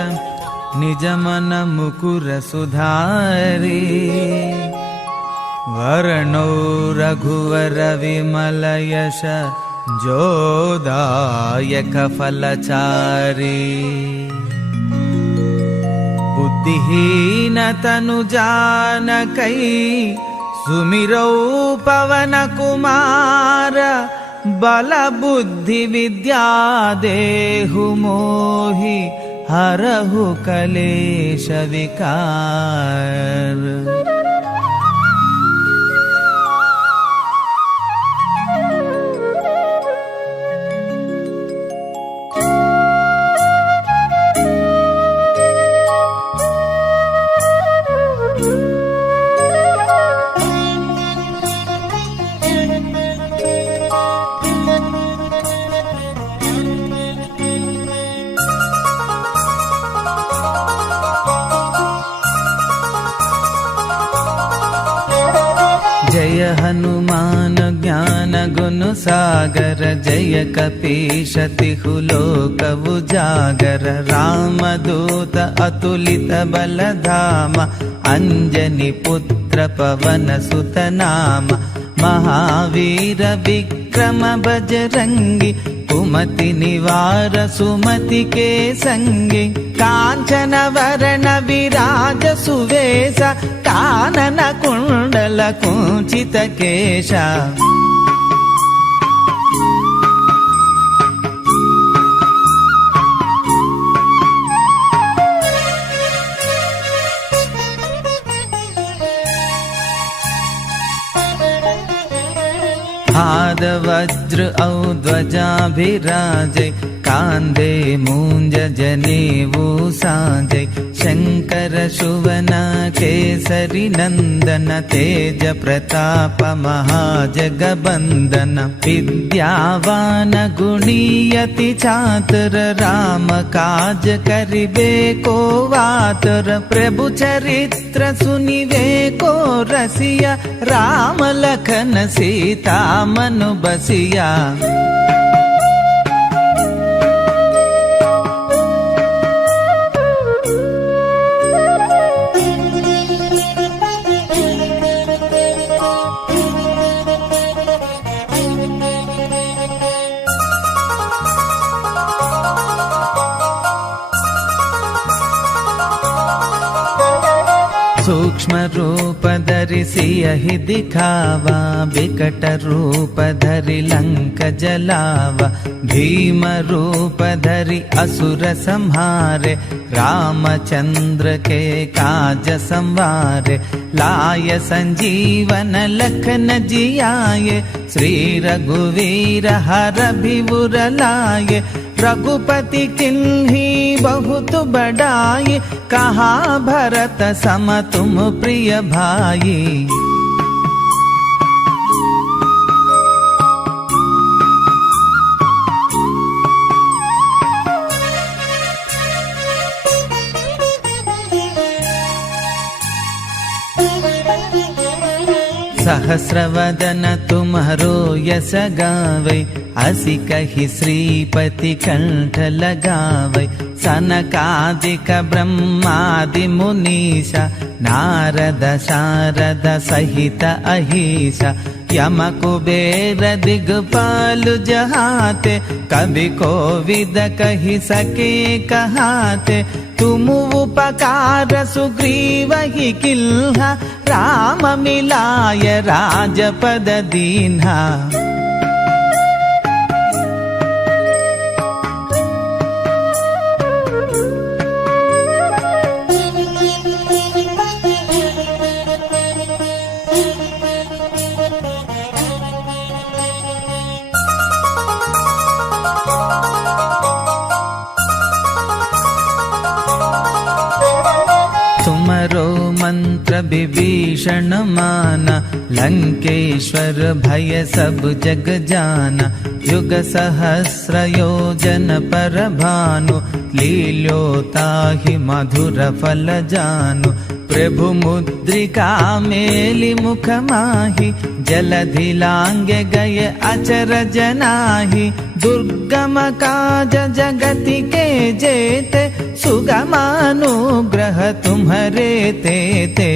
నిజమన ముకుర సుధారి వర్ణో రఘువర విమల యశ జోదాయక ఫలచారి బుద్ధిహీనతను జానకై సుమిరౌ పవన కుమార బల బుద్ధి విద్యా దేహు మోహి హరహు కలేశ వికార जय हनुमान ज्ञान गुण सागर जय कपीश तिहु लोक उजागर रामदूत अतुलित बल धाम अंजनी पुत्र पवन सुत नाम महावीर विक्रम बजरंगी कुमति निवार सुमति के संगी कांचन वरण विराज सुवेश कानन कुंडल कुंचित केशा पाद वज्र औ ध्वजाभिराजै कान्दे मूञ्ज जनेऊ साजै शङ्कर शुवन केसरि नन्दन तेज प्रताप महाजगबन्दन विद्यावान गुणीयति चातुर राम काज करिबे को वातुर प्रभु चरित्र सुनिवे को रसिया राम लखन सीता मनु बसिया सूक्ष्म रूप धरि सियहि दिखावा विकट रूप धरि लंक जलावा भीम रूप धरि असुर संहारे रामचंद्र के काज संवारे लाय संजीवन लखन जियाये श्री रघुवीर हर भिबुर लाये रघुपति किन्ही बहुत बड़ाई कहा भरत सम तुम प्रिय भाई सहस्रवदन तुम्हारो यस गावै असी कहि श्रीपति कंठ लगावै सनकादिक ब्रह्मादि मुनीषा नारद शारद सहित अहिषा यम कुबेर दिगपाल जहाते कवि कोविद कहि सके कहाते तुम उपकार सुग्रीव ही किल्हा राम मिलाय राजपद दीन्हा तुमरो मंत्र विभीषण माना लंकेश्वर भय सब जग जाना युग सहस्र योजन पर भानु लील्योताहि मधुर फल जानु प्रभु मुद्रिका मेलि मुख माहि जलधि लांगे गए अचरज नाही दुर्गम काज जगति के जेते सुगमानुग्रह तुम्हरे तेते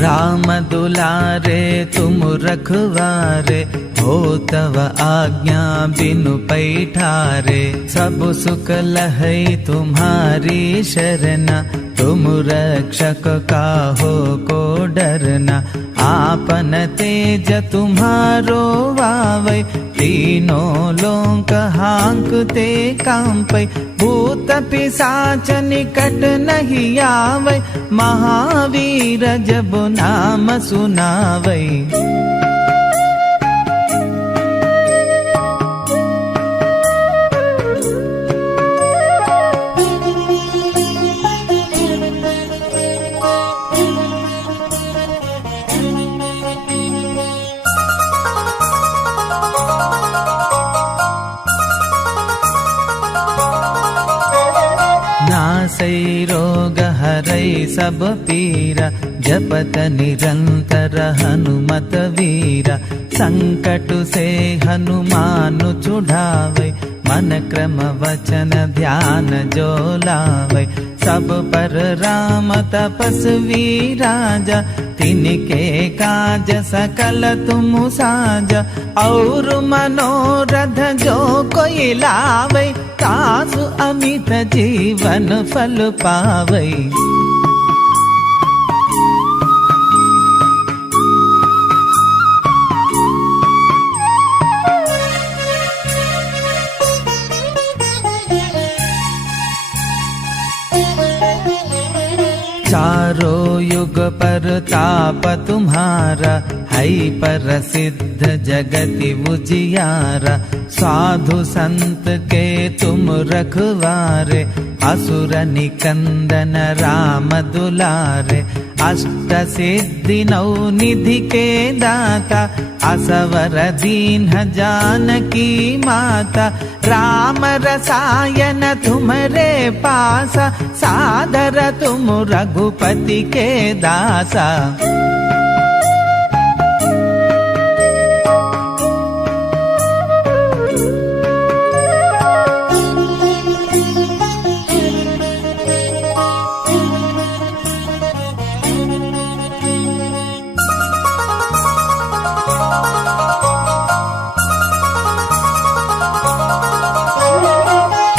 राम दुलारे तुम रखवारे हो तव आज्ञा बिनु पैठारे सब सुख लहै तुम्हारी शरणा तुम रक्षक काहो को डरना आपन तेज तुम्हारो वावै तीनों लोक हांकते कांपै भूत पिशाच निकट नहीं आवै महावीर जब नाम सुनावै नासै रोग हरै सब पीरा जपत निरंतर हनुमत वीरा संकट से हनुमान छुड़ावै मन क्रम वचन ध्यान जो लावै सब पर राम तपस्वी राजा तिनके काज सकल तुम साजा और मनोरथ जो कोई लावै तासु अमित जीवन फल पावै चारो युग पर ताप तुम्हारा, है प्रसिद्ध जगति उजियारा। साधु संत के तुम रखवारे, असुर निकंदन राम दुलारे। अष्ट सिद्धि नौ निधि के दाता, असवर दीन जानकी माता। राम रसायन तुम्हारे पासा, सादर तुम रघुपति के दासा।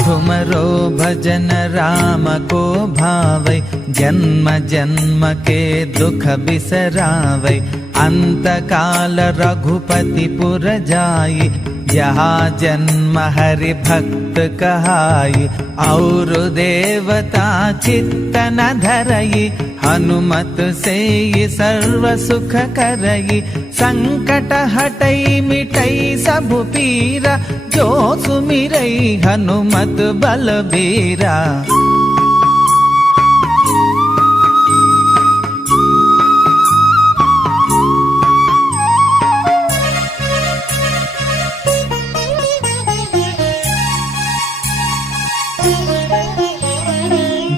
तुमरो भजन राम को भावै, जन्म जन्म के दुख बिसरावै। अंत काल रघुपति पुर जाई, जहाँ जन्म हरि भक्त कहाई। और देवता चित्त न धरई, हनुमत से सर्व सुख करई। संकट हटई मिटई सब पीरा, जो सुमिरई हनुमत बलबीरा।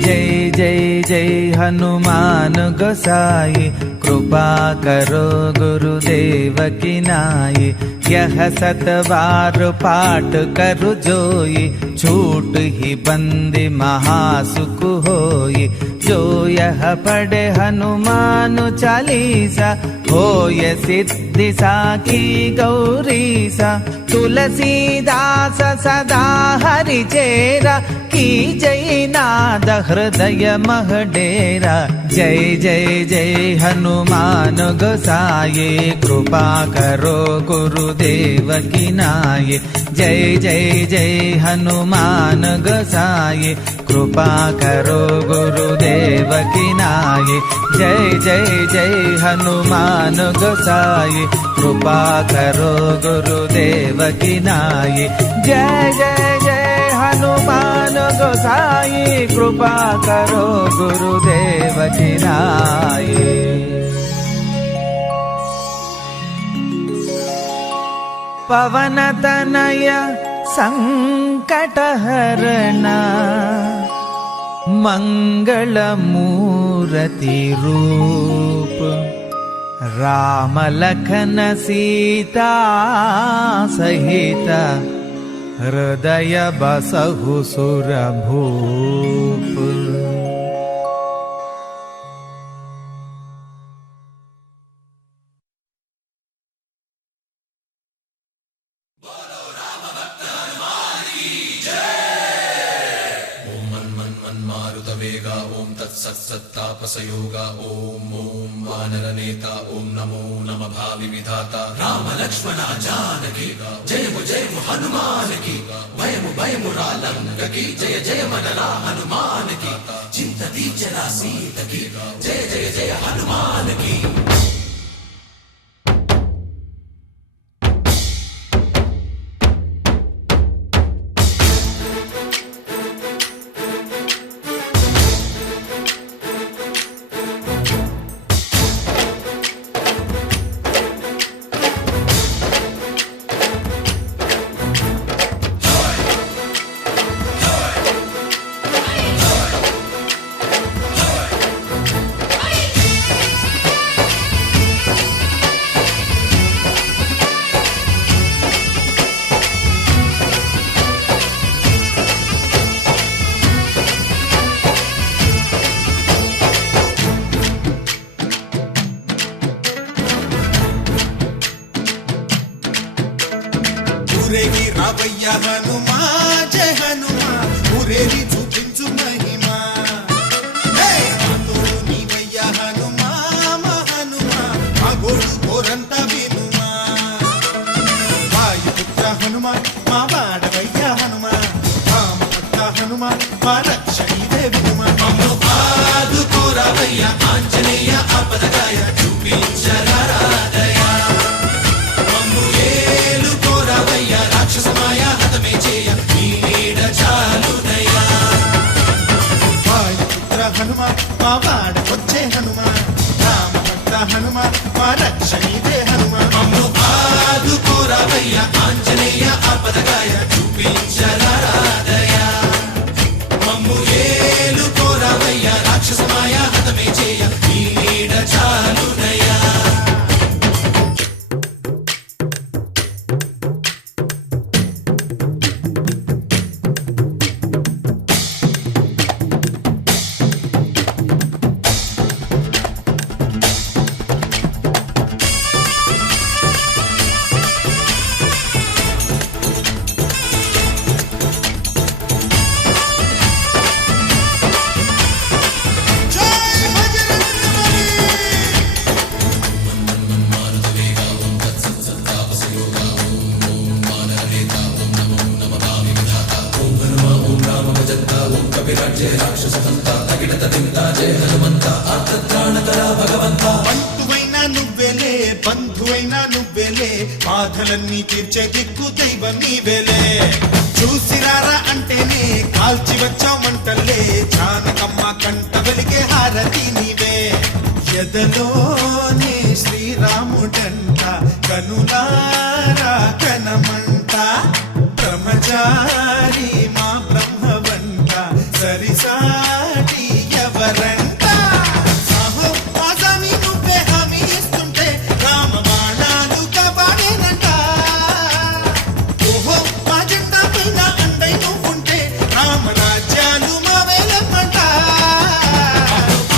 जय जय जय हनुमान गोसाई, कृपा करो गुरुदेव की नाई। यह सत बार पाठ करु जोई, छूट ही बंदी महासुख होई। जो यह पढ़े हनुमान चालीसा, होय सिद्धि साखी गौरीसा। तुलसीदास सदा हरि चेरा, की जय नाद हृदय मह डेरा। जय जय जय हनुमान गोसाई, कृपा करो गुरुदेव की नाई। जय जय जय हनुमान गोसाई, कृपा करो गुरुदेव की नाई। जय जय जय हनुमान गोसाई, कृपा करो गुरुदेव की नाई। जय जय जय हनुमान गोसाई, कृपा करो गुरुदेव की नाई। पवन तनय संकट हरना, मंगल मूर्ति रूप। राम लखन सीता सहित, हृदय बसहु सुर भूप। वेगा ओम तत्सत्तापसयोगा ओम ओम वानरनेता ओम नमो नमः भावि विधाता। राम लक्ष्मण जानकी जय हनुमान की। भयमु भयमु रालंक की, जय जय मनरा हनुमान की। चिंत दीचरा सीत की, जय जय जय हनुमान की। ఊరేగి రావయ్య హనుమా, జయ హనుమా, ఊరేగి చూపించు మహిమా. తోడు నీవయ్య హనుమా, మా హనుమా, మా గోడు కోరంత వినుమా. వాయుపుత్ర హనుమా, మా వాడవయ్య హనుమా, రామపుత్ర హనుమా, మా రక్ష ఇదే వినుమా. మమ్ము ఆదుకోరావయ్య కోరావయ్యా ఆంజనేయ ఆపదగాయ చూపించరాదయా మమ్ము ఏలు కోరావయ్యా రాక్షసమాయ హతమే చేయ నీ నీడ చాలునయ్యా వాయుపుత్ర హనుమ మా వాడకొచ్చే హనుమ రామభక్త హనుమ మా రక్షణీదే హనుమ మమ్ము ఆదుకోరావయ్యా ఆంజనేయ ఆపదగాయ చూపించరాదయా మమ్ము ఏలు కోరావయ్యా రాక్షసమాయ హతమే చేయ నీ నీడ చాలునయ్యా జై బజరంగబలి బంటువైనా నువ్వేలే బంధువైనా నువ్వేలే బాధలన్నీ తీర్చే దిక్కు దైవం నీవేలే చూసిరారా అంటేనే కాల్చి వచ్చామంటలే జానకమ్మ కంట వెలిగే హారతి నీవే ఎదలోనే శ్రీరాముడంట కనులారా కనమంట బ్రహ్మచారి మా బ్రహ్మవంట సరిసాటి ఎవరంట సాహో మా స్వామి నువ్వే హామీ ఇస్తుంటే రామ బాణాలు కాపాడేనంట ఓహో మా జెండా పైన అండై నువ్వుంటే రామరాజ్యాలు మా వేలమ్మంట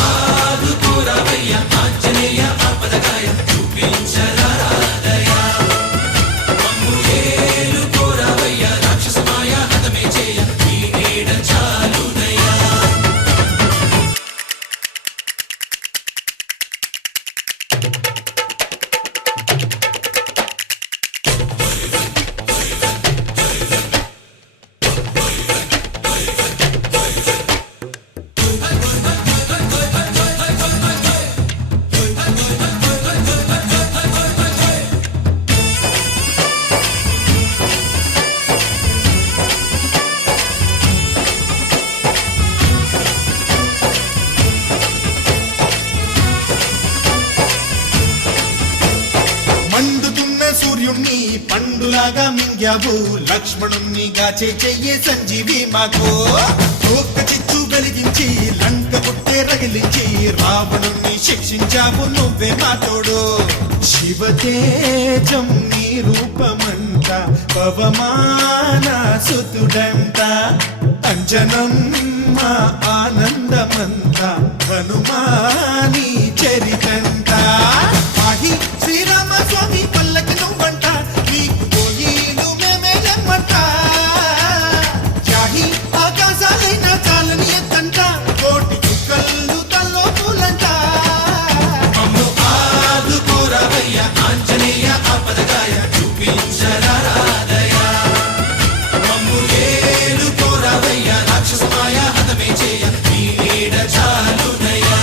ఆదుకోరావయ్యా ఆంజనేయ ఆపదగాయ చూపించరాదయా మమ్ము ఏలు కోరావయ్యా రాక్షసమాయ హతమే చేయ నీ నీడ చాలునయ్యా మండుతున్న సూర్యుణ్ణి పండులాగా మింగావు లక్ష్మణుణ్ణి గాచే చెయ్యే సంజీవి మాకు ఒక్క చిచ్చు వెలిగించి లంక పుట్టే రగిలించి రావణుణ్ణి శిక్షించావు నువ్వే మా తోడు శివతేజం నీ రూపమంట పవమాన సుతుడంట అంజనం మా ఆనందమంత హనుమాని చరితంట ఆహి శ్రీరామ స్వామి పల్లకి నువ్వంట నీకు పోయిలు మేమే లెమ్మంట జాహి ఆకాశాలైన చాలని ఎత్తంట కోటి చుక్కలు తల్లో పూలంట మమ్ము ఆదుకోరావయ్యా ఆంజనేయ ఆపదగాయ చూపించరాదయా మమ్ము ఏలు కోరావయ్యా రాక్షసమాయ హతమే చేయ నీ నీడ చాలునయ్యా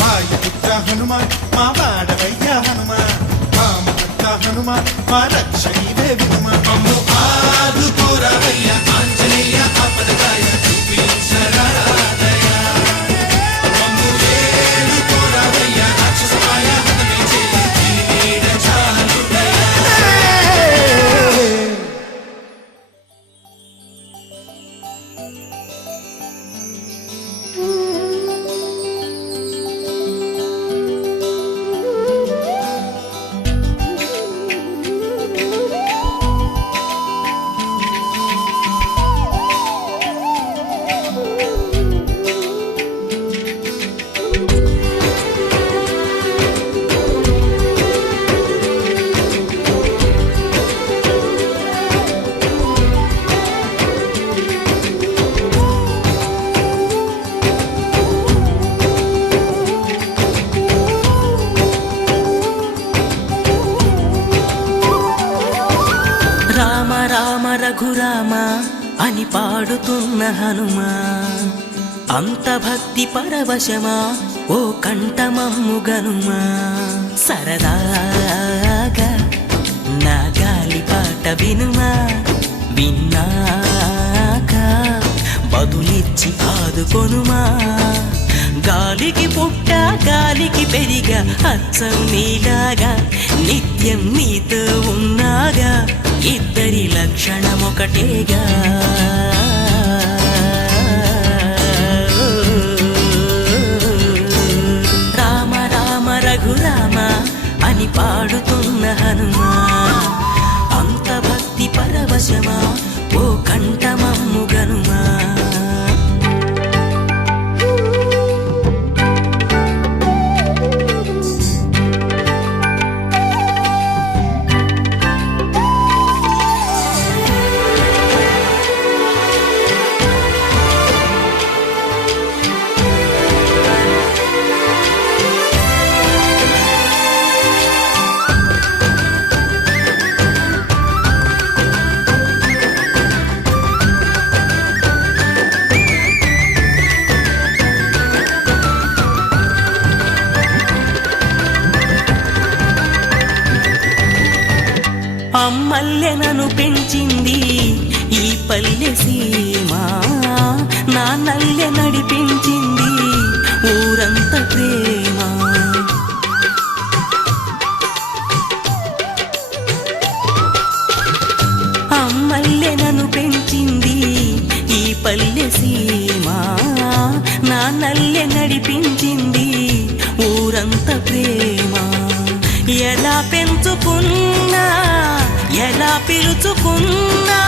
వాయుపుత్ర హనుమ మా వాడవయ్య హనుమ రామభక్త హనుమ మా రక్షణీదే వినుమ మమ్ము ఆదుకోరావయ్యా ఆంజనేయ ఆపదగాయ చూపించరాదయా మమ్ము ఏలు కోరావయ్యా రాక్షసమాయ హతమే చేయ నీ నీడ చాలునయ్యా రఘురామ అని పాడుతున్న హనుమా అంత భక్తి పరవశమా ఓ కంఠమమ్ము గనుమా సరదాగా నా గాలి పాట వినుమా విన్నాక బదులిచ్చి ఆదుకొనుమా గాలికి పుట్ట గాలికి పెరిగా అచ్చం నీలాగా నిత్యం నీతో ఉన్నాగా ఇద్దరి లక్షణం ఒకటేగా రామ రామ రఘురామ అని పాడుతున్న హనుమా అంత భక్తి పరవశమా ఓ కంఠమమ్ము గనుమా అమ్మల్లెనను పెంచింది ఈ పల్లె సీమ నా నల్లె నడిపించింది ఊరంత ప్రేమ అమ్మల్లెనను పెంచింది ఈ పల్లె సీమ నా నల్లె నడిపించింది ఊరంత ప్రేమ ఎలా పెంచుకున్నా ఎలా పిలుచుకున్నా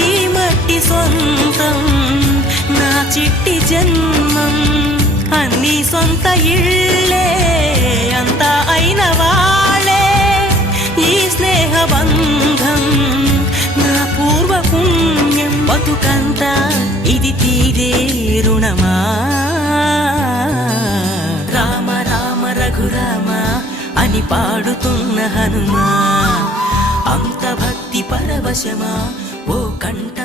ఈ మట్టి సొంతం నా చిట్టి జన్మం అన్ని సొంత ఇళ్ళే అంతా అయిన వాళ్ళే ఈ స్నేహ బంధం నా పూర్వ పుణ్యం బతుకంతా ఇది తీరే రుణమా రామ రామ రఘురామ అని పాడుతున్న హనుమా అంత భక్తి పరవశమా ఓ కంఠ